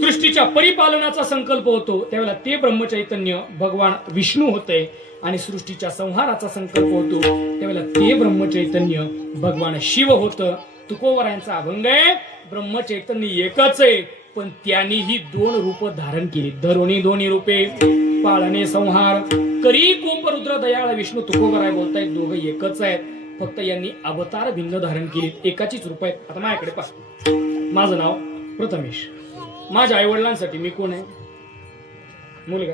सृष्टीच्या परिपालनाचा संकल्प होतो त्यावेळेला ते ब्रह्मचैतन्य भगवान विष्णू होते. आणि सृष्टीच्या संहाराचा संकल्प होतो त्यावेळेला ते ब्रह्मचैतन्य भगवान शिव होतं. तुकोबरायांचा अभंग आहे, ब्रह्मचैतन्य एकच आहे पण त्यांनीही दोन रूप धारण केली. धरोणी दोन्ही रूपे पाळणे संहार करी कोप रुद्र दयाळ विष्णू. तुकोबराय बोलतायत दोघं एकच आहेत, फक्त यांनी अवतार भिन्न धारण केली. एकाचीच रूप आहेत. आता माझ्याकडे पहा, माझं नाव प्रथमेश. माझ्या आई वडिलांसाठी मी कोण आहे? मुलगा.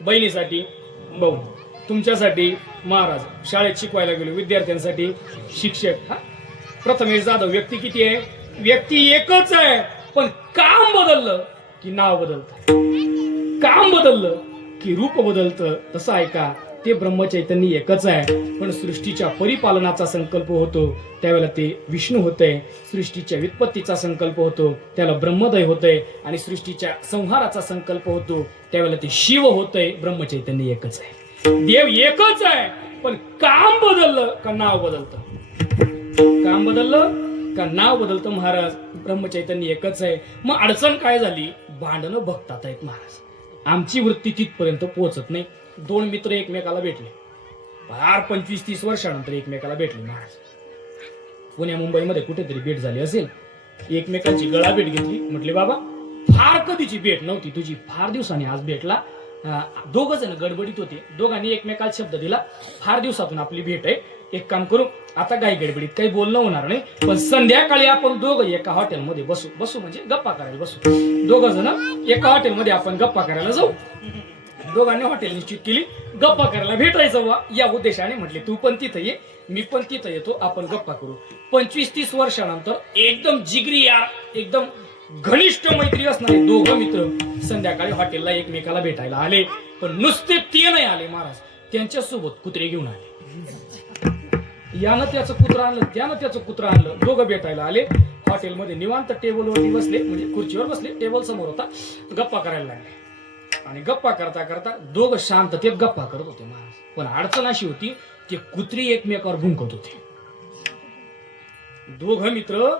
बहिणीसाठी भाऊ. तुमच्यासाठी महाराज. शाळेत शिकवायला गेलो. विद्यार्थ्यांसाठी शिक्षक. प्रथमेश जाधव. व्यक्ती किती आहे? व्यक्ती एकच आहे पण काम बदललं की नाव बदलतं, काम बदललं की रूप बदलतं. तसं आहे का? ते ब्रह्मचैतन्य एकच आहे पण सृष्टीच्या परिपालनाचा संकल्प होतो त्यावेळेला ते विष्णू होते. सृष्टीच्या व्युत्पत्तीचा संकल्प होतो त्याला ब्रह्मदय होते. आणि सृष्टीच्या संहाराचा संकल्प होतो त्यावेळेला ते शिव होते. ब्रह्मचैतन्य एकच आहे. देव एकच आहे पण काम बदललं का नाव बदलतं, काम बदललं का नाव बदलतं. महाराज ब्रह्मचैतन्य एकच आहे. मग अडचण काय झाली? भांडणं बघतात आहेत महाराज. आमची वृत्ती तिथपर्यंत पोहोचत नाही. दोन मित्र एकमेकाला भेटले, फार 25-30 वर्षानंतर एकमेकाला भेटले महाराज. पुण्या मुंबईमध्ये कुठेतरी भेट झाली असेल. एकमेकांची गळा भेट घेतली. म्हटले बाबा फार कधीची भेट नव्हती तुझी, फार दिवसांनी आज भेटला. दोघ जण गडबडीत होते. दोघांनी एकमेकाला शब्द दिला, फार दिवसातून आपली भेट आहे, एक काम करू आता काही गडबडीत काही बोलणं होणार नाही पण संध्याकाळी आपण दोघं एका हॉटेलमध्ये बसू म्हणजे गप्पा करायला बसू. दोघ जण एका हॉटेलमध्ये आपण गप्पा करायला जाऊ. दोघांनी हॉटेल निश्चित केली, गप्पा करायला भेटायचं वा या उद्देशाने. म्हटले तू पण तिथं ये, मी पण तिथं येतो, आपण गप्पा करू. 25-30 वर्षानंतर एकदम जिगरी यार, एकदम घनिष्ठ मैत्री असणारे दोघं मित्र संध्याकाळी हॉटेलला एकमेकाला भेटायला आले. पण नुसते ते नाही आले महाराज, त्यांच्या सोबत कुत्रे घेऊन आले. यानं त्याचं कुत्रं आणलं, त्यानं त्याचं कुत्रं आणलं. दोघं भेटायला आले. हॉटेलमध्ये निवांत टेबलवरती बसले, म्हणजे खुर्चीवर बसले, टेबल समोर होता. गप्पा करायला लागले आणि गप्पा करता करता दोघं शांततेत गप्पा करत होते महाराज. पण अडचण अशी होती ते कुत्री एकमेकावर भुंकत होते. दोघं मित्र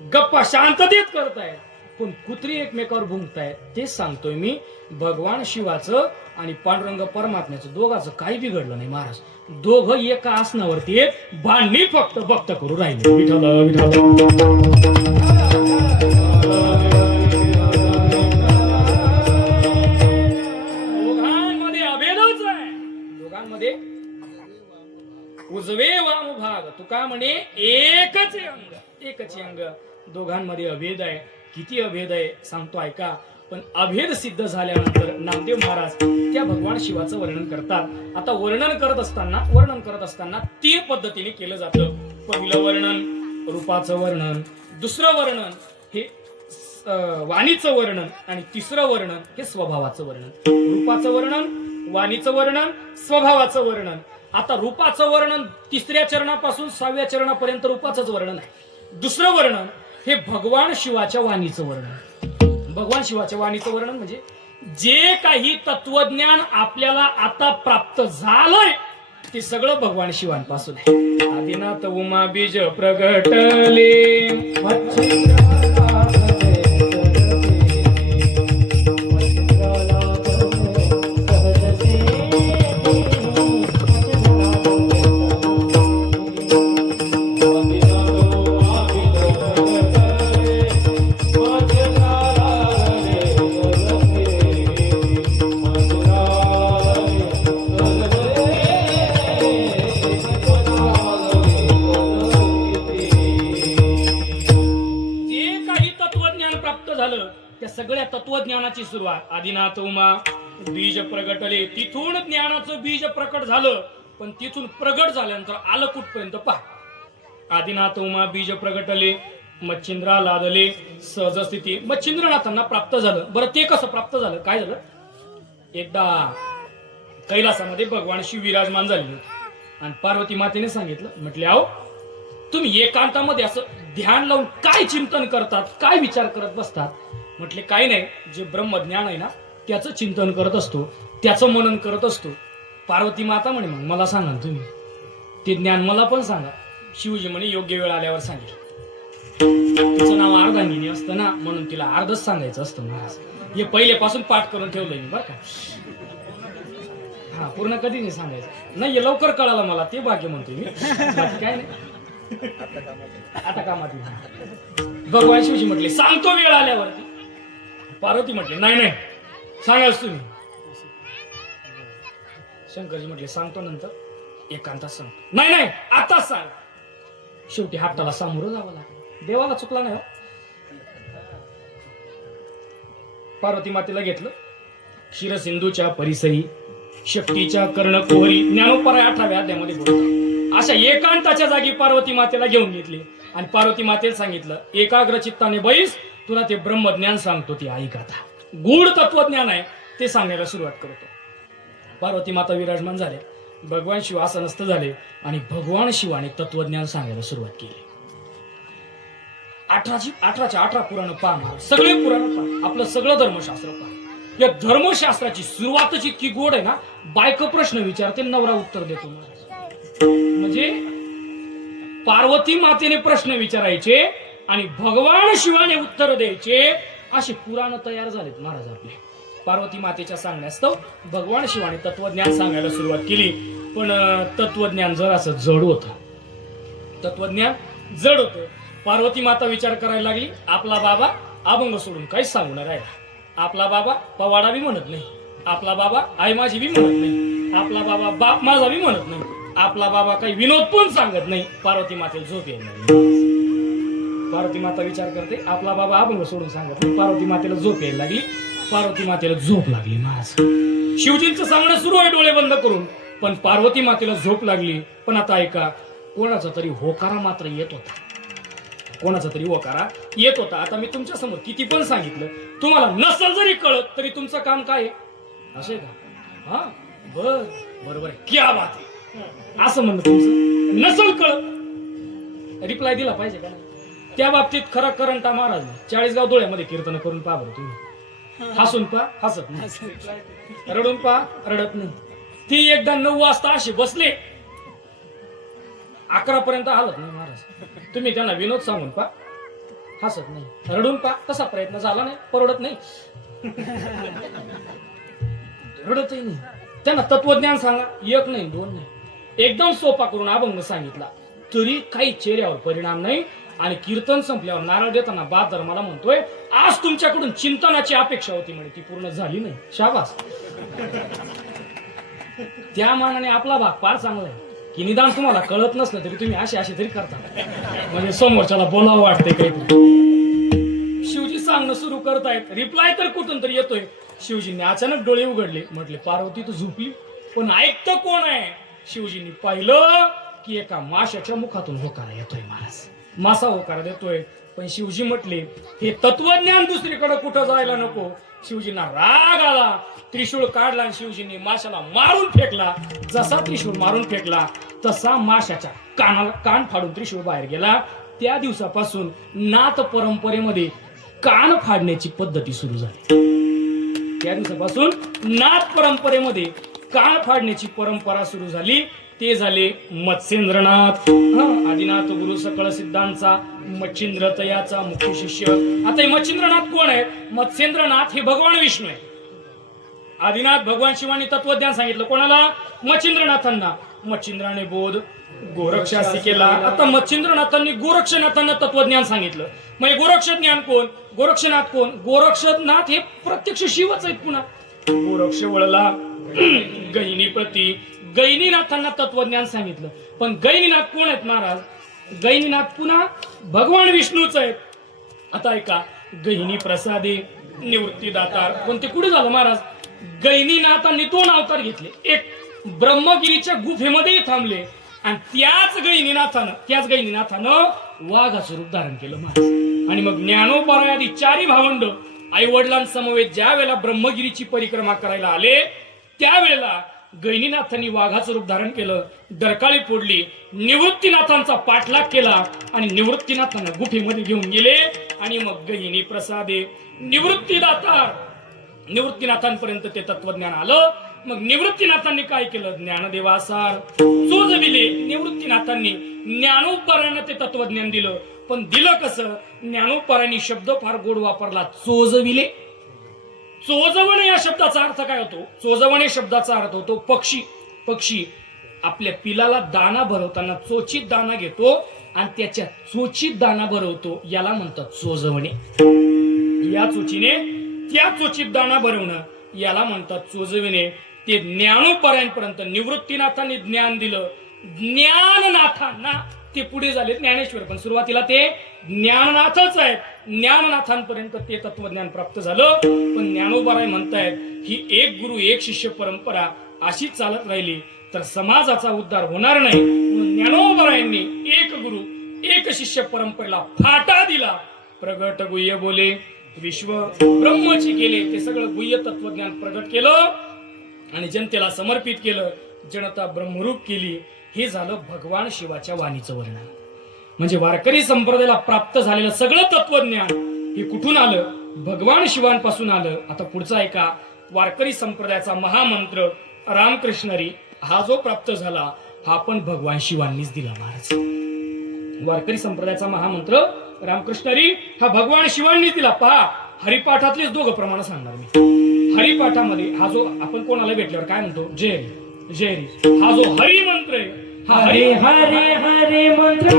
गप्पा शांततेत करतायत पण कुत्री एकमेकावर भुंकतायत. तेच सांगतोय मी, भगवान शिवाचं आणि पांडुरंग परमात्म्याचं दोघांचं काही बिघडलं नाही महाराज. दोघं एका आसनावरती भांडणी फक्त भक्त करू राहिले. विठ्ठल विठ्ठल. दोघांमध्ये अभेदच आहे. दोघांमध्ये उजवे वाम भाग. तुका म्हणे एकच अंग, एकच अंग. दोघांमध्ये अभेद आहे. किती अभेद आहे सांगतो ऐका. पण अभेद सिद्ध झाल्यानंतर नामदेव महाराज त्या भगवान शिवाचं वर्णन करतात. आता वर्णन करत असताना 3 पद्धतीने केलं जातं. पहिलं वर्णन रूपाचं वर्णन, दुसरं वर्णन हे वाणीचं वर्णन आणि तिसरं वर्णन हे स्वभावाचं वर्णन. रूपाचं वर्णन, वाणीचं वर्णन, स्वभावाचं वर्णन. आता रूपाचं वर्णन 3ऱ्या चरणापासून 6व्या चरणापर्यंत रूपाचंच वर्णन आहे. दुसरं वर्णन हे भगवान शिवाच्या वाणीचं वर्णन. भगवान शिवाच्या वाणीचं वर्णन म्हणजे जे काही तत्वज्ञान आपल्याला आता प्राप्त झालंय ते सगळं भगवान शिवांपासून आहे. आदिनाथ उमा बीज प्रगटले सगळ्या तत्वज्ञानाची सुरुवात आदिनाथ उमा बीज प्रगटले. तिथून ज्ञानाचं बीज प्रकट झालं. पण तिथून प्रगट झाल्यानंतर आलं कुठपर्यंत पहा. आदिनाथ उमा बीज प्रगटले मच्छिंद्रा लादले सहज स्थिती. मच्छिंद्रनाथांना प्राप्त झालं. बरं ते कसं प्राप्त झालं? काय झालं? एकदा कैलासामध्ये भगवान शिव विराजमान झाले आणि पार्वती मातेने सांगितलं, म्हटले अहो तुम्ही एकांतामध्ये असं ध्यान लावून काय चिंतन करतात, काय विचार करत बसतात? म्हटले काही नाही, जे ब्रह्मज्ञान आहे ना त्याचं चिंतन करत असतो, त्याचं मनन करत असतो. पार्वती माता म्हणे मग मला सांगा ना तुम्ही, ते ज्ञान मला पण सांगा. शिवजी म्हणे योग्य वेळ आल्यावर सांगेल. तिचं नाव अर्धांगिनी असतं ना, म्हणून तिला अर्धच सांगायचं असतं महाराज. हे पहिल्यापासून पाठ करून ठेवलंय मी बरं का. हा, पूर्ण कधी नाही सांगायचं. नाही, हे लवकर कळालं मला, ते भाग्य म्हणतोय मी, बाकी काय नाही. आता कामात नाही. भगवान शिवजी म्हटले सांगतो वेळ आल्यावरती. पार्वती म्हटले नाही नाही, सांगाच तुम्ही. शंकरजी म्हटले सांगतो नंतर, एकांतात सांगतो. नाही नाही, आताच सांग. शेवटी हाताला सामोरं जावं लागलं. देवाला चुकला नाही हो. पार्वती मातेला घेतलं. क्षीरसिंधूच्या परिसरी शक्तीच्या कर्णकोहरी ज्ञानोपराय 18व्या अध्यायामध्ये बोलतात. अशा एकांताच्या जागी पार्वती मातेला घेऊन घेतली आणि पार्वती मातेला सांगितलं एकाग्र चित्ताने बैस, तुला ते ब्रह्मज्ञान सांगतो, ते ऐक आता. गूढ तत्वज्ञान आहे ते सांगायला सुरुवात करतो. पार्वती माता विराजमान झाले, भगवान शिव आसनस्थ झाले आणि भगवान शिवाने तत्वज्ञान सांगायला सुरुवात केली. 18च्या 18 पुराण पहा, सगळे पुराण पहा, आपलं सगळं धर्मशास्त्र पहा. या धर्मशास्त्राची सुरुवातच इतकी गोड आहे ना, बायको प्रश्न विचारते, नवरा उत्तर देतो महाराज. म्हणजे पार्वती मातेने प्रश्न विचारायचे आणि भगवान शिवाने उत्तर द्यायचे, असे पुराण तयार झालेत महाराज आपले. पार्वती मातेच्या सांगण्यास्तव भगवान शिवाने तत्वज्ञान सांगायला सुरुवात केली. पण तत्वज्ञान जरासं जड होतं. तत्वज्ञान जड होतं. पार्वती माता विचार करायला लागली, आपला बाबा अभंग सोडून काहीच सांगणार आहे. आपला बाबा पवाडा बी म्हणत नाही, आपला बाबा आई माझी बी म्हणत नाही, आपला बाबा बाप माझा बी म्हणत नाही, आपला बाबा काही विनोद पण सांगत नाही. पार्वती मातेला झोप येईल नाही. पार्वती माता विचार करते, आपला बाबा अभंग सोडून सांगत नाही. पार्वती मातेला झोप यायला लागली. पार्वती मातेला झोप लागली महाराज. शिवजींचं सांगणं सुरू आहे डोळे बंद करून, पण पार्वती मातेला झोप लागली. पण आता ऐका, कोणाचा तरी होकारा मात्र येत होता. कोणाचा तरी होकारा येत होता. आता मी तुमच्या समोर किती पण सांगितलं, तुम्हाला नसल जरी कळत तरी तुमचं काम काय आहे? असे का? हा, बरोबर आहे, क्या बात आहे, असं म्हणणं तुमचं. नसल कळत रिप्लाय दिला पाहिजे का? त्या बाबतीत खरा करंटा महाराज 40 गाव डोळ्यामध्ये कीर्तन करून पहा बरं तुम्ही. हसून पहा, हसत नाही. रडून पहा, रडत नाही. ती एकदा 9 वाजता असे बसले, 11 पर्यंत हालत नाही महाराज. तुम्ही त्यांना विनोद सांगून पहा, हसत नाही. रडून पहा, तसा प्रयत्न झाला नाही, परवडत नाही, रडतही नाही. त्यांना तत्वज्ञान सांगा, 1 नाही 2 नाही, एकदम सोपा करून अभंग सांगितला तरी काही चेहऱ्यावर परिणाम नाही. आणि कीर्तन संपल्यावर नारळ देताना बाद धर्माला म्हणतोय, आज तुमच्याकडून चिंतनाची अपेक्षा होती म्हणे, ती पूर्ण झाली नाही. शाबास. त्या मानाने आपला भाग फार चांगला आहे की निदान तुम्हाला कळत नसलं तरी तुम्ही असे तरी करता, म्हणजे समोरच्याला बोलावं वाटतंय काहीतरी. शिवजी सांगणं सुरू करतायत, रिप्लाय तर कुठून तरी येतोय. शिवजींनी अचानक डोळे उघडले. म्हटले पार्वती तू झोपली, पण ऐकतं कोण आहे? शिवजींनी पाहिलं की एका माशाच्या मुखातून होकारा येतोय महाराज. मासा होकारा देतोय. पण शिवजी म्हटले हे तत्वज्ञान दुसरीकडे कुठं जायला नको. शिवजींना राग आला, त्रिशूळ काढला आणि शिवजींनी माशाला मारून फेकला. जसा त्रिशूळ मारून फेकला तसा माशाच्या कान फाडून त्रिशूळ बाहेर गेला. त्या दिवसापासून नाथ परंपरेमध्ये कान फाडण्याची पद्धती सुरू झाली. त्या दिवसापासून नाथ परंपरेमध्ये कान फाडण्याची परंपरा सुरू झाली. ते झाले मत्स्येंद्रनाथ. आदिनाथ गुरु सकळ सिद्धांचा मच्छिंद्र तयाचा मुख्य शिष्य. आता हे मच्छिंद्रनाथ कोण आहे? मत्स्येंद्रनाथ हे भगवान विष्णू आहे. आदिनाथ भगवान शिवानी तत्वज्ञान सांगितलं कोणाला? मच्छिंद्रनाथांना. मच्छिंद्राने बोध गोरक्षासी केला. आता मच्छिंद्रनाथांनी गोरक्षनाथांना तत्वज्ञान सांगितलं. म्हणजे गोरक्ष ज्ञान कोण? गोरक्षनाथ कोण? गोरक्षनाथ हे प्रत्यक्ष शिवच आहेत. पुन्हा गोरक्ष वळला गहिनी प्रती. गहिनीनाथांना तत्वज्ञान सांगितलं. पण गहिनीनाथ कोण आहेत महाराज? गहिनीनाथ पुन्हा भगवान विष्णूच आहेत. आता ऐका, गहिनी प्रसादे निवृत्तीदाता. पण ते कुठे झालं महाराज? गहिनीनाथांनी 2 अवतार घेतले. एक ब्रह्मगिरीच्या गुफेमध्ये थांबले आणि त्याच गहिनीनाथानं वाघाचं रूप धारण केलं महाराज. आणि मग ज्ञानोबा आदी 4 भावंड आई वडिलांसमवेत ज्या वेळेला ब्रह्मगिरीची परिक्रमा करायला आले त्यावेळेला गहिनीनाथांनी वाघाचं रूप धारण केलं. डरकाळी फोडली. निवृत्तीनाथांचा पाठलाग केला आणि निवृत्तीनाथांना गुफेमध्ये घेऊन गेले. आणि मग गहिनी प्रसादे निवृत्तीनाथांपर्यंत ते तत्वज्ञान आलं. मग निवृत्तीनाथांनी काय केलं? ज्ञानदेवासार चोजविले. निवृत्तीनाथांनी ज्ञानोबरायांना ते तत्वज्ञान दिलं. पण दिलं कसं? ज्ञानोबरायांनी शब्द फार गोड वापरला, चोजविले. चोजवणे या शब्दाचा अर्थ काय होतो? चोजवणे शब्दाचा अर्थ होतो पक्षी. पक्षी आपल्या पिलाला दाना भरवताना चोचीत दाना घेतो आणि त्याच्या चोचीत दाना भरवतो, याला म्हणतात चोजवणे. या चोचीने त्या चोचीत दाना भरवणं याला म्हणतात चोजविणे. ते ज्ञानोबरायांपर्यंत निवृत्तीनाथांनी ज्ञान दिलं. ज्ञाननाथांना ते पुढे झाले ज्ञानेश्वर, पण सुरुवातीला ते ज्ञाननाथच आहेत. ज्ञाननाथांपर्यंत ते तत्वज्ञान प्राप्त झालं. पण ज्ञानोबराय म्हणतायत ही एक गुरु एक शिष्य परंपरा अशी चालत राहिली तर समाजाचा उद्धार होणार नाही. म्हणून ज्ञानोबरायांनी एक गुरु एक शिष्य परंपरेला फाटा दिला. प्रगट गुह्य बोले विश्व ब्रह्मची केले. ते सगळं गुह्य तत्वज्ञान प्रगट केलं आणि जनतेला समर्पित केलं. जनता ब्रह्मरूप केली. हे झालं भगवान शिवाच्या वाणीचं वर्णन. म्हणजे वारकरी संप्रदायाला प्राप्त झालेलं सगळं तत्वज्ञान हे कुठून आलं? भगवान शिवांपासून आलं. आता पुढचा ऐका. वारकरी संप्रदायाचा महामंत्र रामकृष्णरी हा जो प्राप्त झाला हा पण भगवान शिवांनीच दिला महाराज. वारकरी संप्रदायाचा महामंत्र रामकृष्णरी हा भगवान शिवांनीच दिला. पहा, हरिपाठातलेच दोघं प्रमाण सांगणार मी. हरिपाठामध्ये हा जो आपण कोणाला भेटल्यावर काय म्हणतो? जय हरी जय हरी. हा जो हरी मंत्र आहे हा हरे हरे हरे मंत्र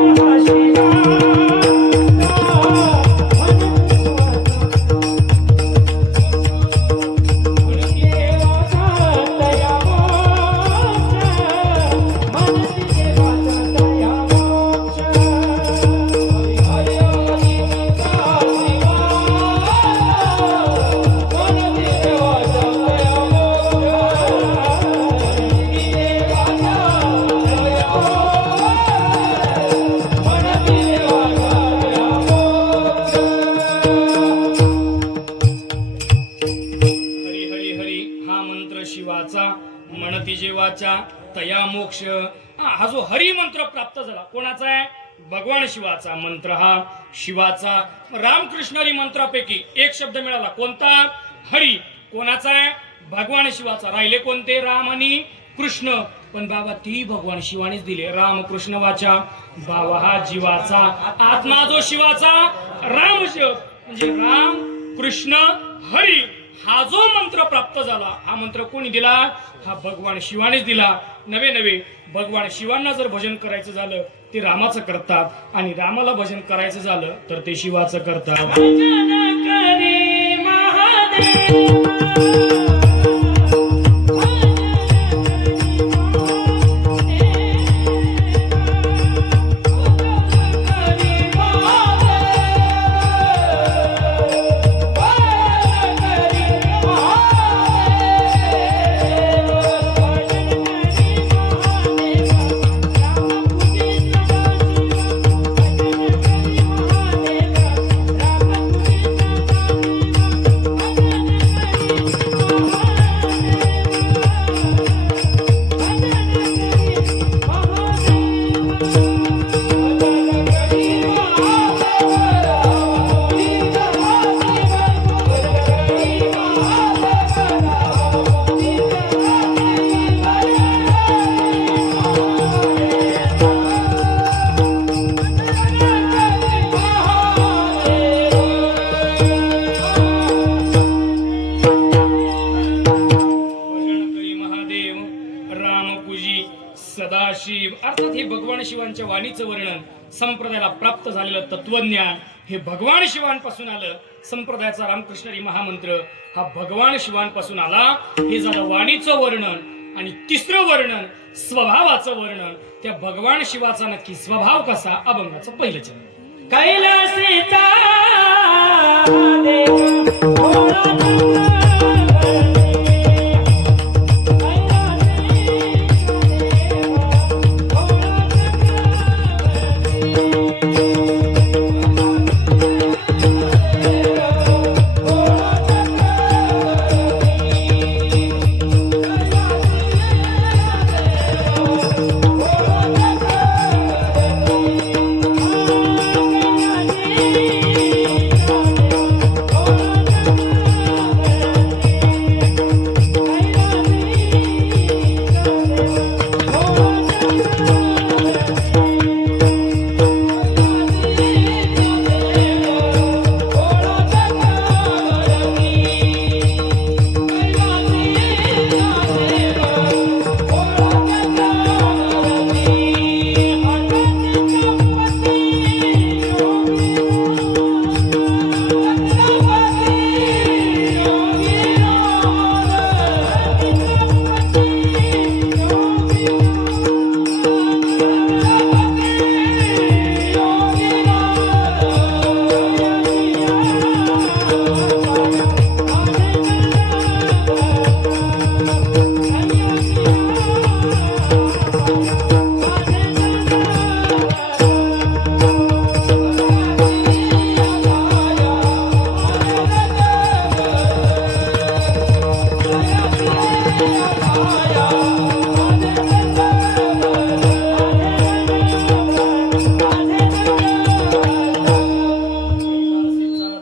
म्हणती जेवाचा तया मोक्ष. हा जो हरी मंत्र प्राप्त झाला कोणाचा आहे? भगवान शिवाचा मंत्र. हा शिवाचा रामकृष्णरी मंत्रापैकी एक शब्द मिळाला कोणता? हरी. कोणाचा आहे? भगवान शिवाचा. राहिले कोणते? राम आणि कृष्ण. पण बाबा ती भगवान शिवानेच दिले. राम कृष्ण वाचा बाबा हा जीवाचा आत्मा जो शिवाचा राम शिव म्हणजे राम कृष्ण हरी. हा जो मंत्र प्राप्त झाला हा मंत्र कोणी दिला? हा भगवान शिवानेच दिला. नवे नवे भगवान शिवांना जर भजन करायचं झालं ते रामाचं करतात आणि रामाला भजन करायचं झालं तर ते शिवाचं करतात. भजन करे महादेव सदाशिव. अर्थात हे भगवान शिवांच्या वाणीचं वर्णन. संप्रदायाला प्राप्त झालेलं तत्वज्ञान हे भगवान शिवांपासून आलं. संप्रदायाचा रामकृष्णरी महामंत्र हा भगवान शिवांपासून आला. हे झालं वाणीचं वर्णन. आणि तिसरं वर्णन स्वभावाचं वर्णन. त्या भगवान शिवाचा नक्की स्वभाव कसा? अभंगाचं पहिलं चरण. कैलासीचा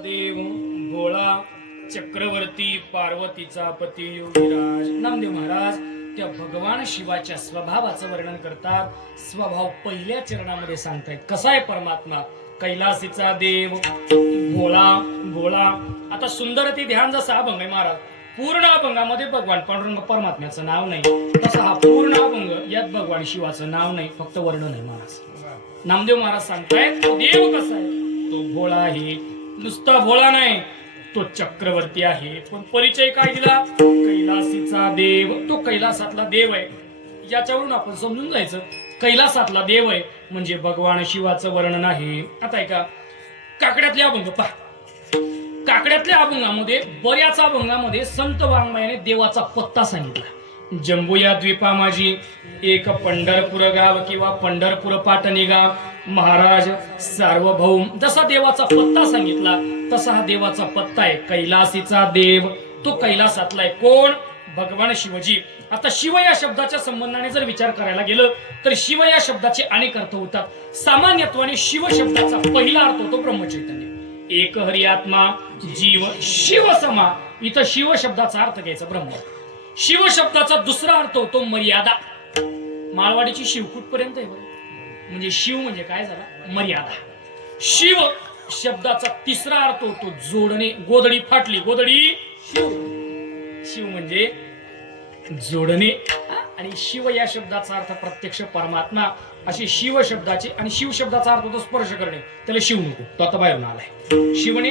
देव भोळा चक्रवर्ती पार्वतीचा पती योगीराज नामदेव महाराज त्या भगवान शिवाच्या स्वभावाचं वर्णन करतात. स्वभाव पहिल्या चरणामध्ये सांगतायत. कसा आहे परमात्मा? कैलासीचा देव भोळा भोळा. आता सुंदर ते ध्यान जसा अभंग आहे महाराज, पूर्ण अभंगामध्ये भगवान पांडुरंग परमात्म्याचं नाव नाही, तसा हा पूर्ण अभंग यात भगवान शिवाचं नाव नाही, फक्त वर्णन आहे महाराज. नामदेव महाराज सांगतायत तो देव कसा आहे? तो भोळा आहे. नुसता भोळा नाही, तो चक्रवर्ती आहे. पण परिचय काय दिला? कैलासीचा देव. तो कैलासातला देव आहे. याच्यावरून आपण समजून जायचं कैलासातला देव आहे म्हणजे भगवान शिवाचं वर्णन आहे. आता ऐका काकड्यातल्या अभंग पहा. काकड्यातल्या अभंगामध्ये बऱ्याच अभंगामध्ये संत वाङ्मयाने देवाचा पत्ता सांगितला. जंबुया द्वीपा माझी एक पंढरपूर गाव किंवा पंढरपूर पाटणी गाव महाराज सार्वभौम. जसा देवाचा पत्ता सांगितला तसा हा देवाचा पत्ता आहे. कैलासीचा देव तो कैलासातला आहे. कोण? भगवान शिवजी. आता शिव या शब्दाच्या संबंधाने जर विचार करायला गेलं तर शिव या शब्दाचे अनेक अर्थ होतात. सामान्यत्वाने शिव शब्दाचा पहिला अर्थ होतो ब्रह्मचैतन्य. एक हरी आत्मा जीव शिव समा. इथं शिव शब्दाचा अर्थ घ्यायचा ब्रह्म. शिव शब्दाचा दुसरा अर्थ होतो मर्यादा. माळवाडीची शिव कुठपर्यंत आहे? म्हणजे शिव म्हणजे काय झाला? मर्यादा. शिव शब्दाचा तिसरा अर्थ होतो जोडणे. गोधडी फाटली, गोधडी शिव. शिव म्हणजे जोडणे. आणि शिव या शब्दाचा अर्थ प्रत्यक्ष परमात्मा. अशी शिव शब्दाचे आणि शिव शब्दाचा अर्थ होतो स्पर्श करणे. त्याला शिव नको, तो आता बाहेरून आलाय. शिवने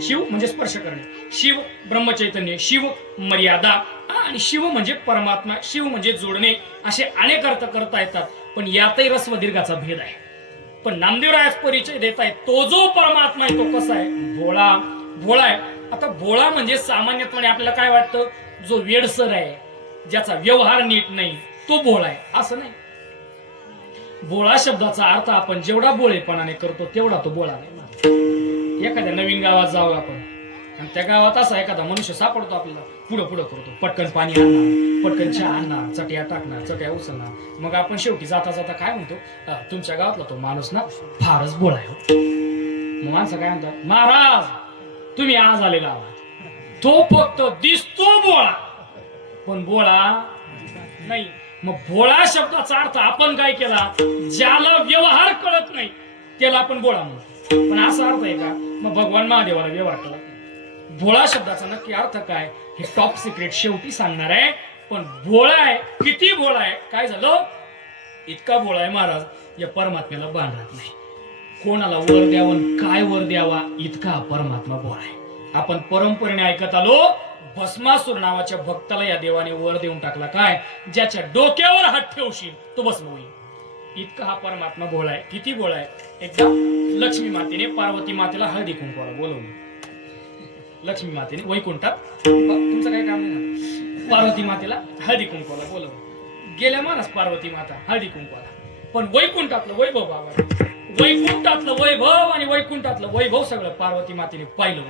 शिव म्हणजे स्पर्श करणे. शिव ब्रह्मचैतन्य, शिव मर्यादा आणि शिव म्हणजे परमात्मा, शिव म्हणजे जोडणे. असे अनेक अर्थ करता येतात. पण यातही रस्व दीर्घाचा भेद आहे. पण नामदेवरायास परिचय देत आहे तो जो परमात्मा आहे तो कसा आहे? भोळा. भोळा आहे. आता भोळा म्हणजे सामान्यपणे आपल्याला काय वाटतं? जो वेडसर आहे, ज्याचा व्यवहार नीट नाही, तो भोळा आहे असं नाही. भोळा शब्दाचा अर्थ आपण जेवढा भोळेपणाने करतो तेवढा तो भोळा नाही. एखाद्या नवीन गावात जाऊ आपण आणि त्या गावात असा एखादा मनुष्य सापडतो आपल्याला, पुढं पुढं करतो, पटकन पाणी आणणार, पटकन चहा आणणार, चटया टाकणार, चटया उचलणार. मग आपण शेवटी जाता जाता काय म्हणतो? तुमच्या गावातला तो माणूस ना फारच भोळा आहे. मग माणसं काय म्हणतात? महाराज तुम्ही आज आलेला आहात, तो फक्त दिसतो भोळा पण भोळा नाही. मग भोळा शब्दाचा अर्थ आपण काय केला? ज्याला व्यवहार कळत नाही त्याला आपण भोळा म्हणतो. पण असा अर्थ आहे का? मग भगवान महादेवाला व्यवहार कळत नाही. भोळा शब्दाचा नक्की अर्थ काय हे टॉप सिक्रेट शेवटी सांगणार आहे. पण भोळा आहे. किती भोळा आहे? काय झालं? इतका भोळा आहे महाराज या परमात्म्याला भान राहत नाही. कोणाला वर द्यावं, काय वर द्यावा, इतका परमात्मा भोळा आहे. आपण परंपरेने ऐकत आलो भस्मासूर नावाच्या भक्ताला या देवाने वर देऊन टाकला. काय? ज्याच्या डोक्यावर हात ठेवशील तो भस्म होईल. इतका हा परमात्मा भोळा आहे. किती भोळा आहे? एकदा लक्ष्मी मातेने पार्वती मातेला हळदी कुंकवाला बोलवलं. लक्ष्मी मातेने वैकुंठात, तुमचं काही काम नाही, पार्वती मातेला हळदी कुंकवाला बोलवलं. गेल्या मानस पार्वती माता हळदी कुंकवाला. पण वैकुंठातलं वैभव बाबा, वैकुंठातलं वैभव आणि वैकुंठातलं वैभव सगळं पार्वती मातेने पाहिलं.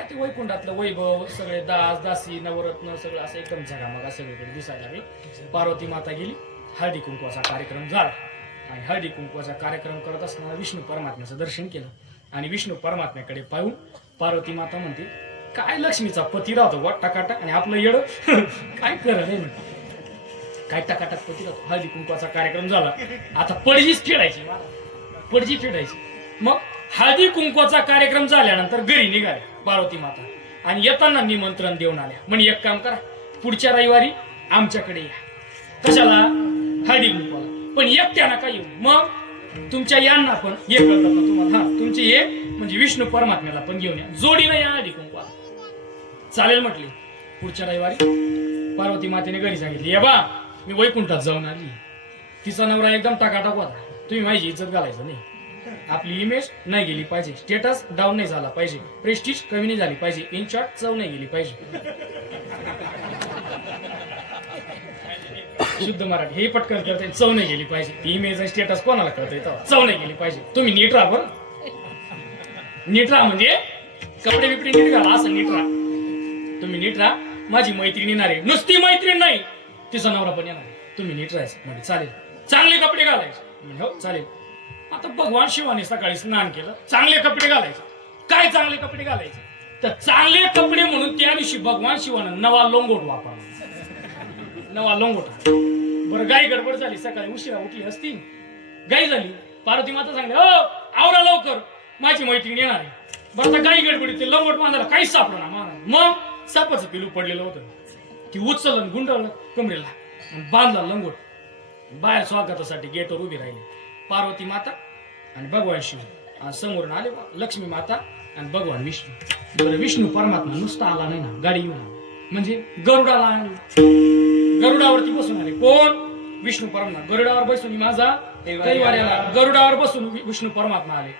ते वैकुंठातलं वैभव, सगळे दास दासी नवरत्न सगळं असं एकदम झगामगा सगळीकडे दिसायला लागलं. पार्वती माता गेली, हळदी कुंकवाचा कार्यक्रम झाला आणि हळदी कुंकवाचा कार्यक्रम करत असताना विष्णू परमात्म्याचं दर्शन केलं आणि विष्णू परमात्म्याकडे पाहून पार्वती माता म्हणते, काय लक्ष्मीचा पती राहतो वा टाकाटाक आणि आपलं येड काय करत आहे? काय टाकाटाक पती राहतो. हळदी कुंकवाचा कार्यक्रम झाला, आता पडजीच फेडायची, पडजी फेडायची. मग हळदी कुंकवाचा कार्यक्रम झाल्यानंतर घरी निघाले पार्वती माता आणि येताना निमंत्रण देऊन आल्या. म्हणजे एक काम करा, पुढच्या रविवारी आमच्याकडे या. कशाला? हळदी कुंकवाला. पण एकट्या नका येऊ. मग तुमच्या यांना पण हे कळतं का तुम्हाला? हा, तुमचे हे म्हणजे विष्णू परमात्म्याला पण घेऊन या, जोडीनं या हळदी कुंकवाला. चालेल म्हटले. पुढच्या रविवारी पार्वती मातेने घरी सांगितली, बा मी वैकुंठात जाऊन आली. तिचा नवरा एकदम टाकाटाक होता. तुम्ही माझी इज्जत घालायचं नाही, आपली इमेज नाही गेली पाहिजे, स्टेटस डाऊन नाही झाला पाहिजे, प्रेस्टिज कमी नाही झाली पाहिजे, इन शॉर्ट चव नाही गेली पाहिजे. शुद्ध मराठी हे पटकन करता येईल. चव नाही गेली पाहिजे. इमेज स्टेटस कोणाला कळता येतं? चव नाही गेली पाहिजे. तुम्ही नीट राहा बरं. नीट राहा म्हणजे कपडे बिपडे नीट घाला असं नीट राहा. तुम्ही नीट राहा. माझी मैत्रीण येणार आहे, नुसती मैत्रीण नाही तिचा नवरा पण येणार आहे, तुम्ही नीट राहायचं. म्हणजे चालेल. चांगले कपडे घालायचे. म्हणजे हो चालेल. आता भगवान शिवाने सकाळी स्नान केलं, चांगले कपडे घालायचे. काय चांगले कपडे घालायचे? तर चांगले कपडे म्हणून त्या दिवशी भगवान शिवानं नवा लोंगोट वापरला. नवा लोंगोट. बरं गाई गडबड झाली, सकाळी उशिरा उठली असती, गाई झाली. पार्वती माता सांगली, हो आवरा लवकर, माझी मैत्रीण येणार आहे. बरं आता गाई गडबडी, ते लंगोट बांधायला काहीच सापडलं ना महाराज. मग सापाचं पिलू पडलेलं होतं, की उचललं गुंडाळलं कमरेला आणि बांधला लंगोट. बाहेर स्वागतासाठी गेटवर उभी राहिली पार्वती माता आणि भगवान शिव. आणि समोरून आले लक्ष्मी माता आणि भगवान विष्णू. बरं विष्णू परमात्मा नुसता आला नाही ना, गाडी येऊन आला. म्हणजे गरुडाला गरुडावरती बसून आले. कोण? विष्णू परमात्मा. गरुडावर बसून माझा कैवाऱ्याला गरुडावर बसून विष्णू परमात्मा आले.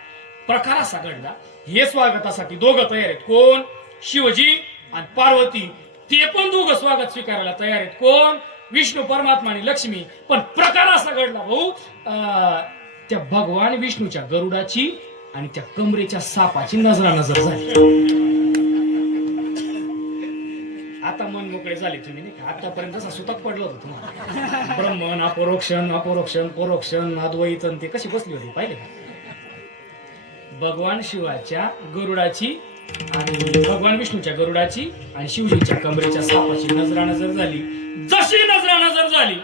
प्रकार असा घडला, हे स्वागतासाठी दोघं तयार आहेत. कोण? शिवजी आणि पार्वती. ते पण दोघं स्वागत स्वीकारायला तयार आहेत. कोण? विष्णू परमात्मा आणि लक्ष्मी. पण प्रकार असा घडला भाऊ, त्या भगवान विष्णूच्या गरुडाची आणि त्या कमरेच्या सापाची नजरानजर झाली. आता मन मोकळे झाले तुम्ही नाही का? आतापर्यंत सुतक पडलं होतं तुम्हाला. ब्रह्मन अपरोक्षण अपरोक्षण परोक्षण अद्वैतन ते कशी बसली होती पाहिले का? भगवान शिवाच्या गरुडाची आणि भगवान विष्णूच्या गरुडाची आणि शिवजीच्या कमरेच्या सापाची नजरानजर झाली. जशी नजरानजर झाली,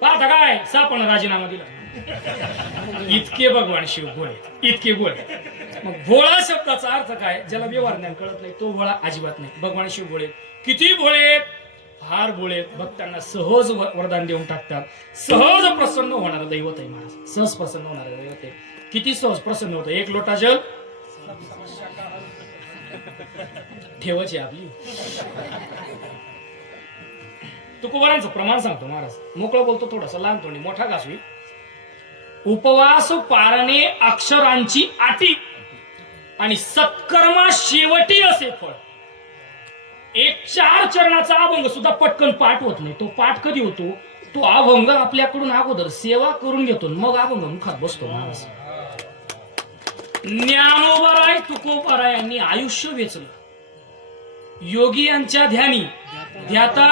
पाहता काय सापानं राजीनामा दिला. इतके भगवान शिव भोळे, इतके भोळे. मग भोळा शब्दाचा अर्थ काय? ज्याला व्यवहार नाही कळत नाही तो भोळा अजिबात नाही. भगवान शिव भोळे. किती भोळे? फार भोळे. भक्तांना सहज वरदान देऊन टाकतात. सहज प्रसन्न होणारं दैवत आहे महाराज. सहज प्रसन्न होणारं दैवत आहे. किती सहज प्रसन्न होतं. एक लोटा जल ठेवायची आपली. तुकोबारांचं प्रमाण सांगतो महाराज. मोकळं बोलतो, थोडासा लहान तोंडी मोठा घास होईल. उपवास पारणे अक्षरांची आटी आणि सत्कर्मा शेवटी असे फळ. एक 4 चरणाचा अभंग सुद्धा पटकन पाठ होत नाही. तो पाठ कधी होतो? तो अभंग आपल्याकडून अगोदर सेवा करून घेतो, मग अभंग मुखात बसतो महाराज. ज्ञानोबाराय तुकोबाराय यांनी आयुष्य वेचलं. योगी यांच्या ध्यानी ध्याता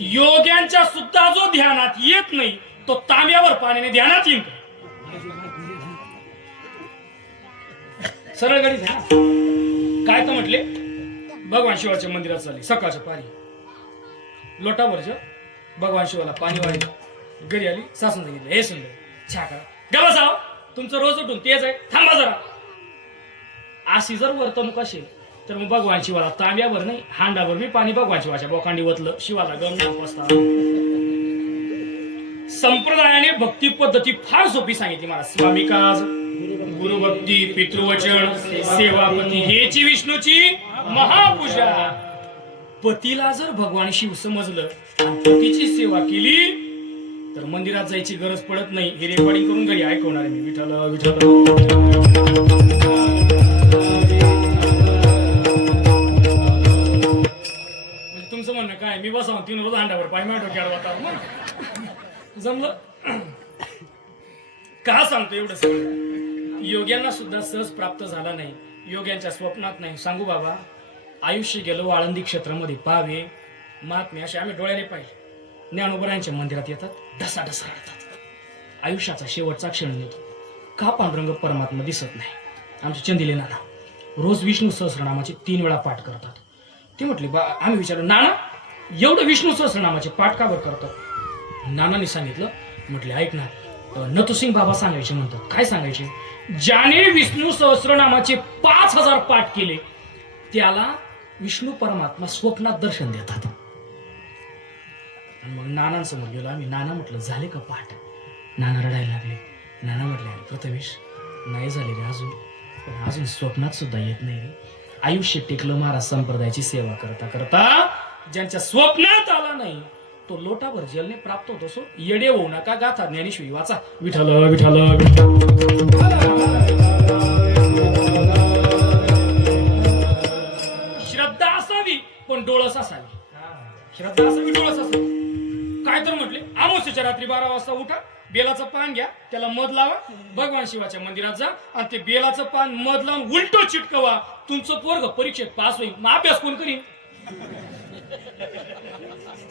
योग्यांच्या सुद्धा जो ध्यानात येत नाही तो तांब्यावर पाण्याने ध्यानात येईल. सरळ गणित आहे ना. काय तर म्हटले? भगवान शिवाच्या मंदिरात चालली सकाळच्या पारी, लोटावरच भगवान शिवाला पाणी वाढलं. घरी आली, सासून सांगितलं, हे सुंदर चहा करा. गबा साव, तुमचं रोज उठून तेच आहे, थांबा जरा. अशी जर वर्तणूक असेल तर मग भगवान शिवाला तांब्यावर नाही हांडावर मी पाणी भगवान शिवाच्या बोकांडी ओतलं. शिवाला गम असता. संप्रदायाने भक्ती पद्धती फार सोपी सांगितली मला. स्वामिकाज, गुरुभक्ती, पितृवचन, सेवापती हेची विष्णूची महापूजा. पतीला जर भगवान शिव समजलं आणि पतीची सेवा केली तर मंदिरात जायची गरज पडत नाही. हे रेकॉर्डिंग करून घरी ऐकवणार आहे मी. विठ्ठल विठ्ठल. तुमचं म्हणणं काय? मी बसावं 3 रोज अंड्यावर पाय माझ्या डोक्यावर वाटावं जमलं का? सांगतो एवढं सगळं. योग्यांना सुद्धा सहज प्राप्त झाला नाही. योग्यांच्या स्वप्नात नाही. सांगू बाबा, आयुष्य गेलं आळंदी क्षेत्रामध्ये पाहावे महात्मे असे आम्ही डोळ्याने पाहिले. ज्ञानोबरायांच्या मंदिरात येतात, ढसा ढसा रडतात. आयुष्याचा शेवटचा क्षण येतो. का पांडुरंग परमात्मा दिसत नाही? आमचे चंदिले नाना रोज विष्णू सहस्रनामाचे 3 वेळा पाठ करतात. ते म्हटले आम्ही विचारलं, नाना एवढं विष्णू सहस्रनामाचे पाठ का बरं करतात? नानांनी सांगितलं, म्हटले ऐक ना, नतुसिंग बाबा सांगायचे म्हणतात. काय सांगायचे? ज्याने विष्णू सहस्रनामाचे 5000 पाठ केले त्याला विष्णू परमात्मा स्वप्नात दर्शन देतात. मग नानांसमोर गेलो आम्ही. नाना म्हटलं झाले का पाठ? नाना रडायला लागले. नाना म्हटले, प्रथमेश नाही झाले रे अजून, पण अजून स्वप्नात सुद्धा येत नाही रे. आयुष्य टेकलं महाराज संप्रदायाची सेवा करता करता. ज्यांच्या स्वप्नात आला नाही तो लोटाभर जलने प्राप्त होतो. सो येडे होऊ नका, गाथा ज्ञानेश्वरी वाचा. विठ्ठल विठ्ठल. श्रद्धा असावी पण डोळस असावी. श्रद्धा असावी, डोळस असावी. काय तर म्हटले, अमावस्येच्या रात्री 12 वाजता उठा, बेलाचं पान घ्या, त्याला मध लावा, भगवान शिवाच्या मंदिरात जा आणि ते बेलाचं पान मध लावून उलटो चिटकवा. तुमचं पोरग परीक्षेत पास होईल. मग अभ्यास कोण करीन?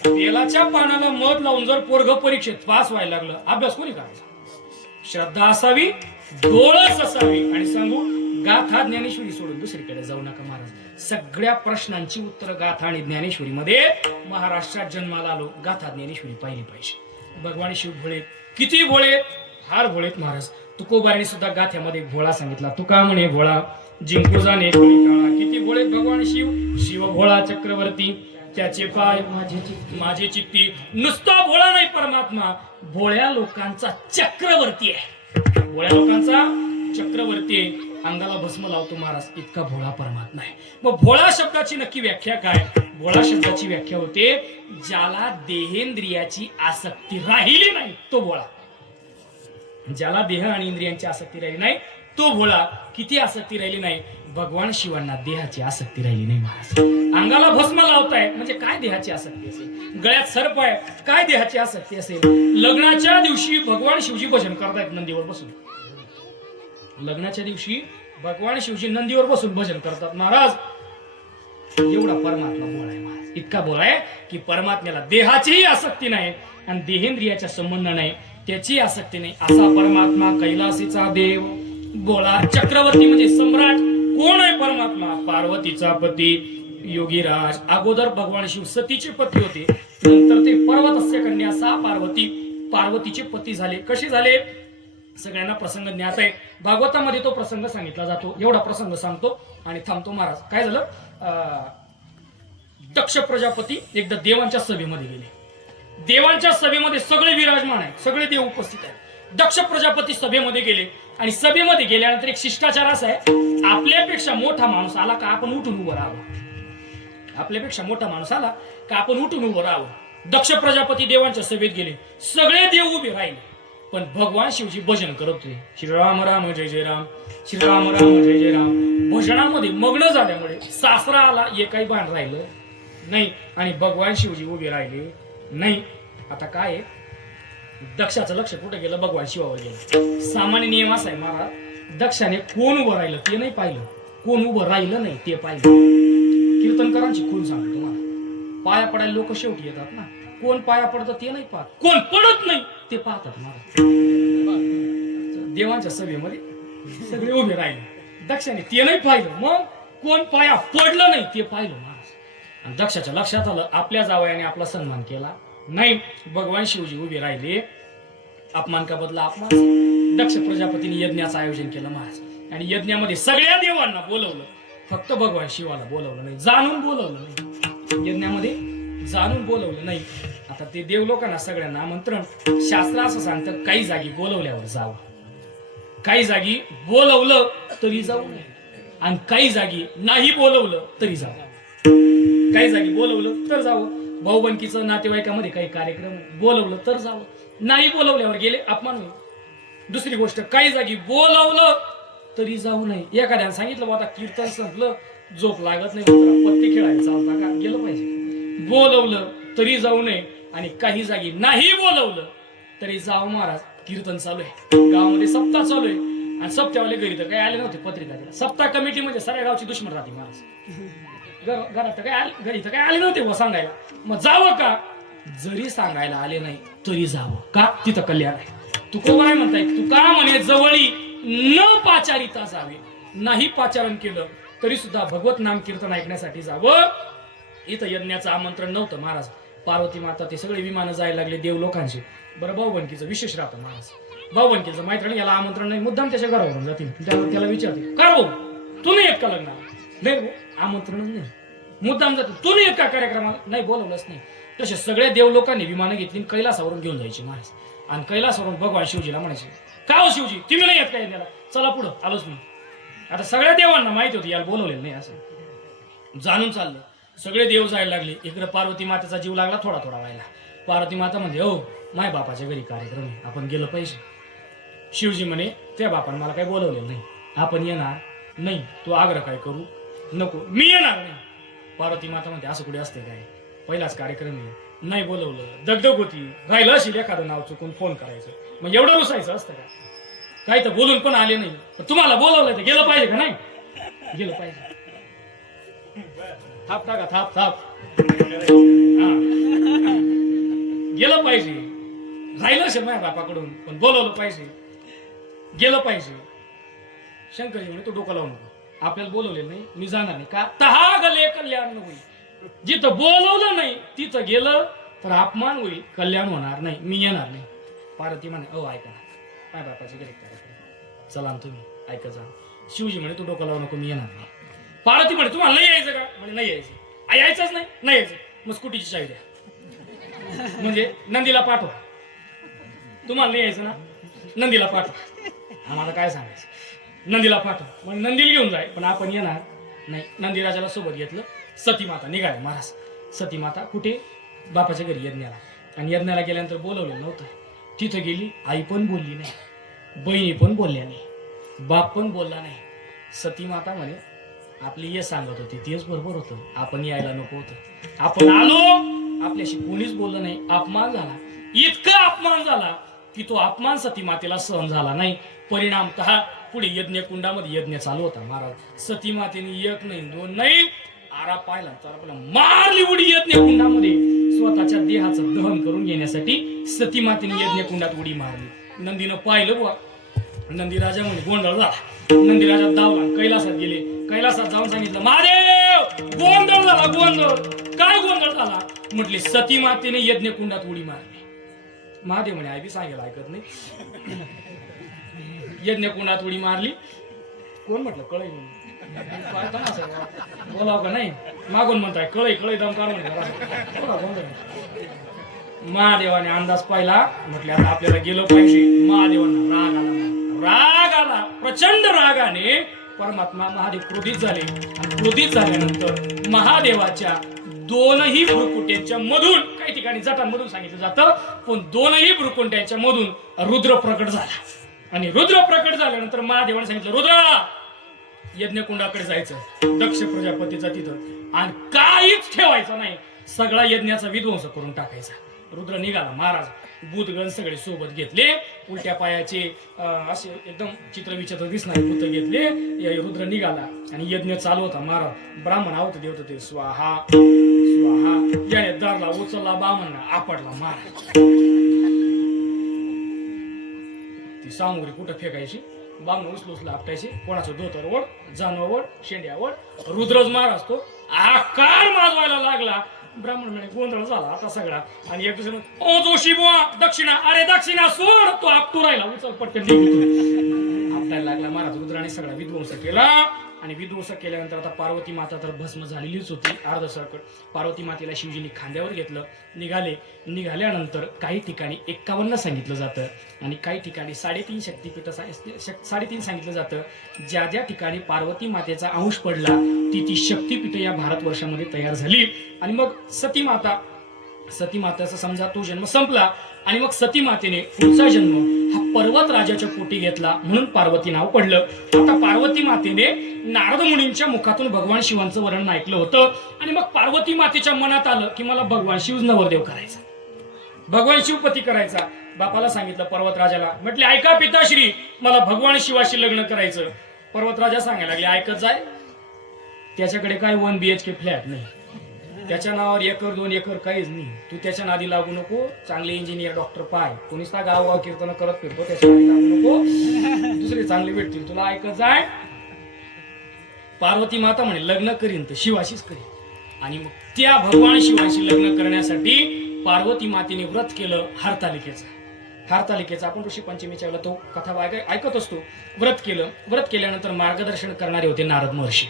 बेलाच्या पानाला मध लावून जर पोरग परीक्षेत पास व्हायला लागलं, अभ्यास कोणी करायचा? श्रद्धा असावी, डोळस असावी. आणि सांगू, गाथा ज्ञानेश्वरी सोडून दुसरीकडे जाऊ नका महाराज. सगळ्या प्रश्नांची उत्तर गाथा आणि ज्ञानेश्वरीमध्ये. महाराष्ट्रात जन्माला आलो, गाथा ज्ञानेश्वरी पाहिली पाहिजे. भगवान शिव भोळे, किती भोळे, फार भोळेत महाराज. तुकोबाराने सुद्धा गाथ्यामध्ये भोळा सांगितला. तुका म्हणे भोळा जिंकू जाणे काळा. किती भोळे भगवान शिव. शिव भोळा चक्रवर्ती, त्याचे पाय माझे चित्ती. नुसता भोळा नाही परमात्मा, भोळ्या लोकांचा चक्रवर्ती आहे. भोळ्या लोकांचा चक्रवर्ती आहे. अंगाला भस्म लावतो महाराज, इतका भोळा परमात्मा आहे. मग भोळा शब्दाची नक्की व्याख्या काय? भोळा शब्दाची व्याख्या होते, ज्याला देहेंद्रियाची आसक्ती राहिली नाही तो भोळा. ज्याला देह आणि इंद्रियांची आसक्ती राहिली नाही तो भोळा. किती आसक्ती राहिली नाही? भगवान शिवांना देहाची आसक्ती राहिली नाही महाराज. अंगाला भस्म लावताय म्हणजे काय देहाची आसक्ती असेल? गळ्यात सर्प आहे, काय देहाची आसक्ती असेल? लग्नाच्या दिवशी भगवान शिवजी भजन करतायत नंदीवर बसून. लग्नाच्या दिवशी भगवान शिवजी नंदीवर बसून भजन करतात महाराज. एवढा परमात्मा भोळा आहे महाराज. इतका भोळा आहे की परमात्म्याला देहाचीही आसक्ती नाही आणि देहेंद्रियाचा संबंध नाही, त्याची आसक्ती नाही. असा परमात्मा कैलासीचा देव भोळा चक्रवर्ती म्हणजे सम्राट. कोण आहे परमात्मा? पार्वतीचा पती योगीराज. अगोदर भगवान शिव सतीचे पती होते, नंतर ते पर्वतस्य कन्या सा पार्वती पार्वतीचे पती झाले. कसे झाले? सगळ्यांना प्रसंग ज्ञात आहे. भागवतामध्ये तो प्रसंग सांगितला जातो. एवढा प्रसंग सांगतो आणि थांबतो महाराज. काय झालं? दक्ष प्रजापती एकदा देवांच्या सभेमध्ये गेले. देवांच्या सभेमध्ये सगळे विराजमान आहेत, सगळे देव उपस्थित आहेत. दक्ष प्रजापती सभेमध्ये गेले आणि सभेमध्ये गेल्यानंतर एक शिष्टाचार असा आहे, आपल्यापेक्षा मोठा माणूस आला का आपण उठून उभं राहावं. आपल्यापेक्षा मोठा माणूस आला का आपण उठून उभं राहावं. दक्ष प्रजापती देवांच्या सभेत गेले, सगळे देव उभे राहिले, पण भगवान शिवजी भजन करत होते. श्रीराम राम जय जय राम, श्रीराम राम जय जय राम. भजनामध्ये मग्न झाल्यामुळे सासरा आला एकही बाण राहिलं नाही आणि भगवान शिवजी उभे राहिले नाही. आता काय आहे? दक्षाचं लक्ष कुठे गेलं? भगवान शिवावर गेलं. सामान्य नियम असा आहे महाराज, दक्षाने कोण उभं राहिलं ते नाही पाहिलं, कोण उभं राहिलं नाही ते पाहिलं. कीर्तनकारांची खून सांगतो तुम्हाला, पाया पडायला लोक शेवटी येतात ना. कोण पाया पडतं ते नाही पाहत, कोण पडत नाही ते पाहतात महाराज. देवांच्या सभेमध्ये सगळे उभे राहिले, दक्षाने ते नाही पाहिलं, मग कोण पाया पडलं नाही ते पाहिलं महाराज. आणि दक्षाच्या लक्षात आलं आपल्या जावयाने आपला सन्मान केला नाही. भगवान शिवजी उभे राहिले, अपमान का बदला अपमान. दक्ष प्रजापतीने यज्ञाचं आयोजन केलं महाराज आणि यज्ञामध्ये सगळ्या देवांना बोलवलं, फक्त भगवान शिवाला बोलवलं नाही, जाणून बोलवलं नाही. यज्ञामध्ये जाणून बोलवलं नाही. आता ते देव लोकांना सगळ्यांना आमंत्रण. शास्त्र असं सांगतं, काही जागी बोलवल्यावर जावं, काही जागी बोलवलं तरी जाऊ नये आणि काही जागी नाही बोलवलं तरी जावं. काही जागी बोलवलं तर जावं. भाऊबंदकीचं नातेवाईकामध्ये काही कार्यक्रम बोलवलं तर जावं, नाही बोलवल्यावर गेले अपमान होईल. दुसरी गोष्ट, काही जागी बोलवलं तरी जाऊ नये. एखाद्याने सांगितलं आता कीर्तन संपलं, झोप लागत नाही, पत्ती खेळायला चालता का? गेलं पाहिजे. बोलवलं तरी जाऊ नये आणि काही जागी नाही बोलवलं तरी जावं महाराज. कीर्तन चालू आहे, गावामध्ये सप्ताह चालू आहे आणि सप्त्यावाले घरी तर काही आले नव्हते पत्रिका द्यायला. सप्ताह कमिटी म्हणजे साऱ्या गावची दुश्मन राहते महाराज. घरात काय घरी तर काय आले नव्हते व सांगायला, मग जावं का? जरी सांगायला आले नाही तरी जावं का? तिथं कल्याण आहे. तुकोबा काय म्हणताय? तुका म्हणे जवळी न पाचारिता जावे. नाही पाचारण केलं तरी सुद्धा भगवत नाम कीर्तन ऐकण्यासाठी जावं. इथं यज्ञाचं आमंत्रण नव्हतं महाराज. पार्वती माता ते सगळे विमानं जायला लागले देव लोकांचे. बरं, भाऊबंदकीचं विशेष राहतं महाराज. भाऊबंदकीचं मैत्रीण याला आमंत्रण नाही, मुद्दाम त्याच्या घरावरून जातील. त्याला विचारते, का भाऊ तू नाही येत का लग्नाला? नाही भाऊ, आमंत्रण नाही. मुद्दाम जाते, तू नाही येत का कार्यक्रमाला? नाही, बोलवलंच नाही. तसे सगळे देव लोकांनी विमानं घेतली, कैलासावरून घेऊन जायचे महाराज. आणि कैलासावरून भगवान शिवजीला म्हणायचे, का हो शिवजी तुम्ही नाही येत काय याला? चला पुढं, आलोच मी. आता सगळ्या देवांना माहिती होती याला बोलवलेलं नाही, असं जाणून चाललं. सगळे देव जायला लागले. इकडे पार्वती मातेचा जीव लागला थोडा थोडा व्हायला. पार्वती माता म्हणजे, हो माय बापाच्या घरी कार्यक्रम आहे, आपण गेलं पाहिजे. शिवजी म्हणे, त्या बापाने मला काही बोलवलेलं नाही, आपण येणार नाही. तो आग्रह काय करू नको, मी येणार नाही. पार्वती माता म्हणते, असं कुठे असते काय? पहिलाच कार्यक्रम आहे, नाही बोलवलं, दगदग होती, राहिलं असेल एखादं नाव चुकून फोन करायचं, मग एवढं रुसायचं असतं का? काही तर बोलून पण आले नाही, तुम्हाला बोलवलं तर गेलं पाहिजे का नाही? गेलं पाहिजे. थाप टाका थाप थाप. हा. गेलं पाहिजे, राहिलं असेल माझ्या बापाकडून पण बोलवलं पाहिजे, गेलं पाहिजे. शंकरजी म्हणे तू डोकं लावू नको, आपल्याला बोलवलेलं नाही, मी जाणार नाही. का तहा गले कल्याण होईल. जिथं बोलवलं नाही तिथं गेलं तर अपमान होईल, कल्याण होणार नाही, मी येणार नाही. पार्वती म्हणे अहो ऐका ना, माझ्या बापाची गरीब करा, चला ना तुम्ही ऐका जा. शिवजी म्हणे तू डोकं लावू नको, मी येणार नाही. पार्वती म्हणे तुम्हाला नाही यायचं का? म्हणजे नाही यायचं. यायचंच नाही, नाही यायचं. मग स्कूटीची चावी द्या, म्हणजे नंदीला पाठवा. तुम्हाला नाही यायचं ना, नंदीला पाठवा. आम्हाला काय सांगायचं, नंदीला पाठवा. मग नंदीला घेऊन जाय, पण आपण येणार नाही. नंदीराजाला सोबत घेतलं. सती माता निघाले महाराज. सती माता कुठे? बापाच्या घरी यज्ञाला. आणि यज्ञाला गेल्यानंतर बोलवलं नव्हतं. तिथं गेली, आई पण बोलली नाही, बहिणी पण बोलल्या नाही, बाप पण बोलला नाही. सती माता म्हणे आपली ये सांगत होती तेच बरोबर होतं, आपण यायला नको होतं. आपण आलो, आपल्याशी कोणीच बोललं नाही, अपमान झाला. इतका अपमान झाला की तो अपमान सती मातेला सहन झाला नाही. परिणामतः पुढे यज्ञ कुंडामध्ये यज्ञ चालू होता महाराज. सती मातेने एक नाही दोन नाही आरा पाहिला तर मारली उडी यज्ञ कुंडामध्ये. स्वतःच्या देहाचं दहन करून घेण्यासाठी सती मातेने यज्ञ कुंडात उडी मारली. नंदीनं पाहिलं बुवा, नंदी राजा म्हणजे गोंधळ झाला. नंदी राजा धावला, कैलासात गेले. कैलासात जाऊन सांगितलं महादेव गोंधळ झाला, गोंधळ. काय गोंधळ झाला? म्हटले सती मातेने यज्ञ कुंडात उडी मारली. महादेव म्हणे आई बी सांगायला ऐकत नाही. यज्ञ कुंडात उडी मारली. कोण म्हटलं? कळई म्हणून. बोलाव का नाही? मागून म्हणताय कळई कळई दम काढ म्हणते. महादेवाने अंदाज पाहिला. म्हटले आता आपल्याला गेलं पाहिजे. महादेवांना राग आला. प्रचंड रागाने परमात्मा महादेव क्रोधित झाले. आणि क्रोधित झाल्यानंतर महादेवाच्या दोनही भ्रुकुट्यांच्या मधून, काही ठिकाणी जटांमधून सांगितलं जातं, पण दोनही भ्रुकुट्यांच्या मधून रुद्र प्रकट झाला. आणि रुद्र प्रकट झाल्यानंतर महादेवाने सांगितलं रुद्र यज्ञकुंडाकडे जायचं, दक्ष प्रजापतीचा तिथं, आणि काहीच ठेवायचं नाही, सगळा यज्ञाचा विध्वंस करून टाकायचा. रुद्र निघाला महाराज. भूतगण सगळे सोबत घेतले. उलट्या पायाचे असे एकदम चित्रविचित्र दिसणारे भूत घेतले. रुद्र निघाला आणि यज्ञ चालू होता महाराज. ब्राह्मण आवत देवत ते स्वाहा स्वाहा. याने दारला उचलला, ब्राह्मण आपडला महाराज. ती सामुग्री कुठं फेकायची? बांगण उचलून आपटायची. कोणाचं धोतर ओढ, जानवर ओढ, शेंड्या ओढ. रुद्रज महाराज तो आकार माजवायला लागला. ब्राह्मण म्हणे गोंधळ झाला आता सगळा. आणि एक दुसरं ओ जोशी बुवा दक्षिणा, अरे दक्षिणा सोड. तो आपटू राहिला, उचल पटकन आपटायला लागला महाराज. रुद्राने सगळा विध्वंस केला. आणि विध्वंस केल्यानंतर आता पार्वती माता तर भस्म झालेलीच होती अर्ध सरकट. पार्वती मातेला शिवजीने खांद्यावर घेतलं. निघाल्यानंतर काही ठिकाणी 51 सांगितलं जातं आणि काही ठिकाणी 3.5 शक्तिपीठ 3.5 सांगितलं जातं. ज्या ज्या ठिकाणी पार्वती मातेचा अंश पडला ती शक्तिपीठ या भारतवर्षामध्ये तयार झाली. आणि मग सती माताचा समजा तो जन्म संपला. आणि मग सती मातेने पुढचा जन्म हा पर्वत राजाच्या पोटी घेतला, म्हणून पार्वती नाव पडलं. आता पार्वती मातेने नारद मुनींच्या मुखातून भगवान शिवांचं वर्णन ऐकलं होतं. आणि मग पार्वती मातेच्या मनात आलं की मला भगवान शिव नवरदेव करायचा, भगवान शिवपती करायचा. बापाला सांगितलं पर्वत राजाला. म्हटले ऐका पिताश्री, मला भगवान शिवाशी लग्न करायचं. पर्वत राजा सांगायला लागले ऐकत जाय, त्याच्याकडे काय 1 BHK फ्लॅट नाही, त्याच्या नावावर 1 एकर 2 एकर काहीच नाही. तू त्याच्या नादी लागू नको. चांगले इंजिनियर डॉक्टर पाय. कोणीच ना गावगाव कीर्तन करत फिरतो, त्याच्या नादी लागू नको. दुसरे चांगले भेटतील तुला, ऐकत जाय. पार्वती माता म्हणे लग्न करीन तर शिवाशीच करीन. आणि मग त्या भगवान शिवाशी लग्न करण्यासाठी पार्वती मातेने व्रत केलं हरतालिकेचा. आपण ऋषी पंचमीच्या वेळेला तो कथा ऐकत असतो. व्रत केल्यानंतर मार्गदर्शन करणारे होते नारद महर्षी.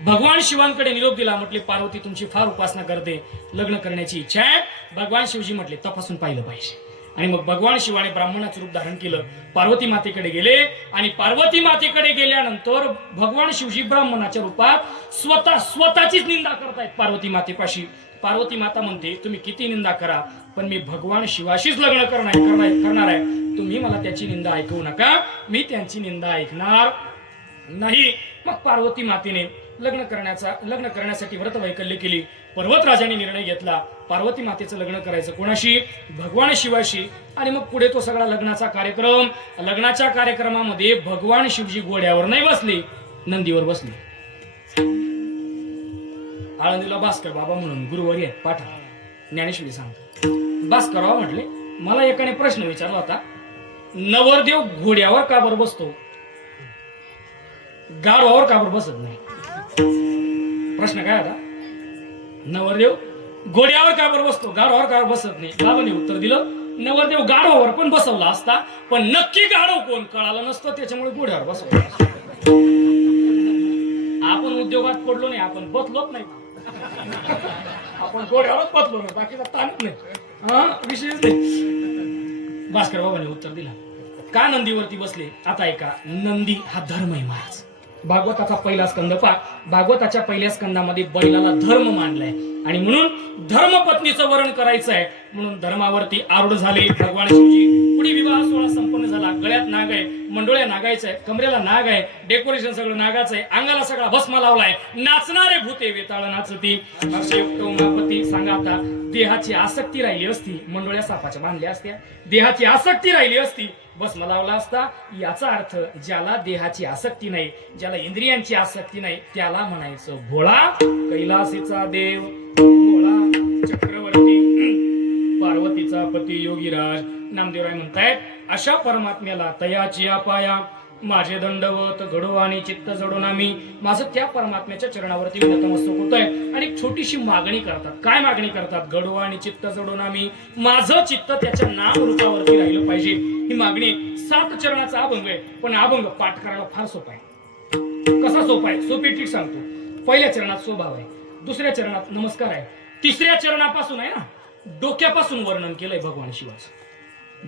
भगवान शिवांकडे निरोप दिला. म्हटले पार्वती तुमची फार उपासना करते, लग्न करण्याची इच्छा आहे. भगवान शिवजी म्हटले तपासून पाहिलं पाहिजे. आणि मग भगवान शिवाने ब्राह्मणाचं रूप धारण केलं. पार्वती मातेकडे गेले. आणि पार्वती मातेकडे गेल्यानंतर भगवान शिवजी ब्राह्मणाच्या रूपात स्वतःचीच निंदा करतायत पार्वती मातेपाशी. पार्वती माता म्हणते तुम्ही किती निंदा करा, पण मी भगवान शिवाशीच लग्न करणार आहे. तुम्ही मला त्याची निंदा ऐकवू नका, मी त्यांची निंदा ऐकणार नाही. मग पार्वती मातेने लग्न करण्यासाठी व्रत वैकल्य केली. पर्वत राजाने निर्णय घेतला पार्वती मातेचं लग्न करायचं कोणाशी? भगवान शिवाशी. आणि मग पुढे तो सगळा लग्नाच्या कार्यक्रमामध्ये भगवान शिवजी घोड्यावर नाही बसले, नंदीवर बसले. आळंदीला भास्कर बाबा म्हणून गुरुवारी आहेत पाठा ज्ञानेश्वरी सांगतो. भास्कर बाबा म्हटले, मला एकाने प्रश्न विचारला होता, नवरदेव घोड्यावर का बरं बसतो, गाढवावर का बरं बसत नाही? प्रश्न काय होता? नवरदेव घोड्यावर का बरं बसतो, गाढवावर का बसत नाही? बाबांनी उत्तर दिलं, नवरदेव गाढवावर पण बसवला असता, पण नक्की गाढव कोण कळालं नसतं, त्याच्यामुळे घोड्यावर बसवला. आपण उद्योगात पडलो नाही, आपण बसलोच नाही, आपण घोड्यावरच बसलो नाही, बाकीचा ताणच नाही, विषयच नाही. भास्कर बाबांनी उत्तर दिला, का नंदीवरती बसले? आता ऐका, नंदी हा धर्म आहे महाराज. भागवताचा पहिला स्कंद पहा. भागवताच्या पहिल्या स्कंदामध्ये बैलाला धर्म मानलाय आणि म्हणून धर्मपत्नीचं वरण करायचं आहे, म्हणून धर्मावरती आरूढ झाले भगवान शिवजी. पुढे विवाह सोहळा संपन्न झाला. गळ्यात नाग आहे, मंडोळ्या नागायचं आहे, कमरेला नाग आहे, डेकोरेशन सगळं नागाचं आहे, अंगाला सगळा भस्मा लावलाय, नाचणारे भूते वेताळ नाचती. हर्षयुक्त उमापती सांगा, आता देहाची आसक्ती राहिली असती, मंडोळ्या सापाच्या बांधल्या असत्या, देहाची आसक्ती राहिली असती, भस्म लावला असता. याचा अर्थ ज्याला देहाची आसक्ती नाही, ज्याला इंद्रियांची आसक्ती नाही, त्याला म्हणायचं भोळा. कैलासीचा देव भोळा चक्रवर्ती, पार्वतीचा पती योगीराज. नामदेवराय म्हणतायत, अशा परमात्म्याला तयाची अपाया, माझे दंडवत घडो आणि चित्त जडून आम्ही. माझं त्या परमात्म्याच्या चरणावरती नतमस्तक होत आहे आणि एक छोटीशी मागणी करतात. काय मागणी करतात? घडो आणि चित्त जडून आम्ही, माझं चित्त त्याच्या नाम रूपावरती राहिलं पाहिजे. ही मागणी 7 चरणाचा अभंग आहे, पण अभंग पाठ करायला फार सोपा आहे. कसा सोपा आहे? सोपी ट्रिक सांगतो. पहिल्या चरणात स्वभाव आहे, दुसऱ्या चरणात नमस्कार आहे, तिसऱ्या चरणापासून आहे ना, डोक्यापासून वर्णन केलंय भगवान शिवाचं.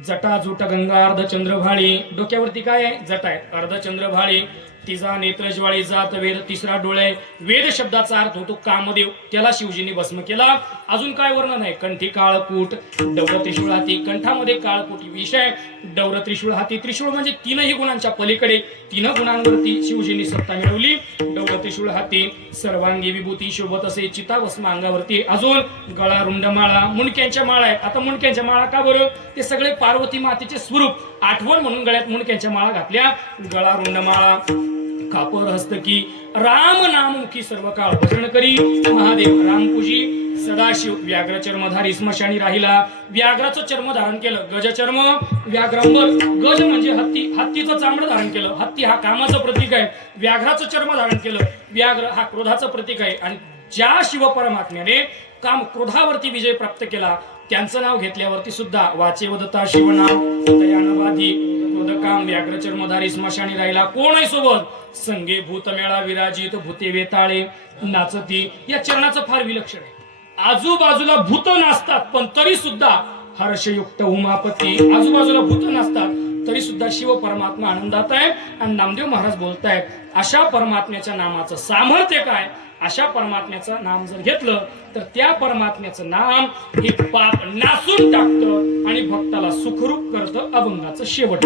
जटा जुट गंगा अर्धचंद्र भाळी. डोक्यावरती काय आहे? जटा आहे, अर्धचंद्र भाळी. तिचा नेत्र ज्वाळी जात वेद, तिसरा डोळे. वेद शब्दाचा अर्थ होतो कामदेव, त्याला शिवजींनी भस्म केला. अजून काय वर्णन आहे? कंठी काळकूट, डौर त्रिशूळ हाती. कंठामध्ये काळकूट विषय, डौर त्रिशूळ हाती. त्रिशूळ म्हणजे 3ही गुणांच्या पलीकडे, 3 गुणांवरती शिवजींनी सत्ता मिळवली. डौर त्रिशूळ हाती, सर्वांगी विभूती शोभत असे, चिताभस्म अंगावरती. अजून गळा रुंड माळा, मुंडक्यांच्या माळा आहेत. आता मुंडक्यांच्या माळा का बरं? ते सगळे पार्वती मातेचे स्वरूप आठवण म्हणून गळ्यात मुंडक्यांच्या माळा घातल्या. गळा रुंड माळा, कापर हस्तकी, राम नाममुखी सर्व काळ भजन करी. महादेव रामपूजी, सदाशिव व्याघ्र चर्मधारी स्मशानी राहिला. व्याघ्राचं चर्म धारण केलं, गजचर्म व्याघ्रांबर. गज म्हणजे हत्ती, हत्तीचं चामडं धारण केलं. हत्ती हा कामाचं प्रतीक आहे. व्याघ्राचं चर्म धारण केलं. व्याघ्र हा क्रोधाचं प्रतीक आहे. आणि ज्या शिवपरमात्म्याने काम क्रोधावरती विजय प्राप्त केला, त्यांचं नाव घेतल्यावरती सुद्धा वाचे वदता शिवनाम तयानवाधी. क्रोधकाम व्याघ्र चर्मधारी स्मशानी राहिला. कोण आहे सोबत? संगे भूतमेळा विराजित, भूते वेताळे नाचती. या चरणाचं फार विलक्षण आहे. आजूबाजूला भूत नाचतात, पण तरी सुद्धा हर्षयुक्त उमापती. आजूबाजूला भूत नसतात तरी सुद्धा शिव परमात्मा आनंदात आहे. आणि नामदेव महाराज बोलतायत, अशा परमात्म्याच्या नामाचं सामर्थ्य काय? अशा परमात्म्याचं नाम जर घेतलं तर त्या परमात्म्याचं नाम हे पाप नासून टाकतं आणि भक्ताला सुखरूप करतं. अभंगाचं शेवट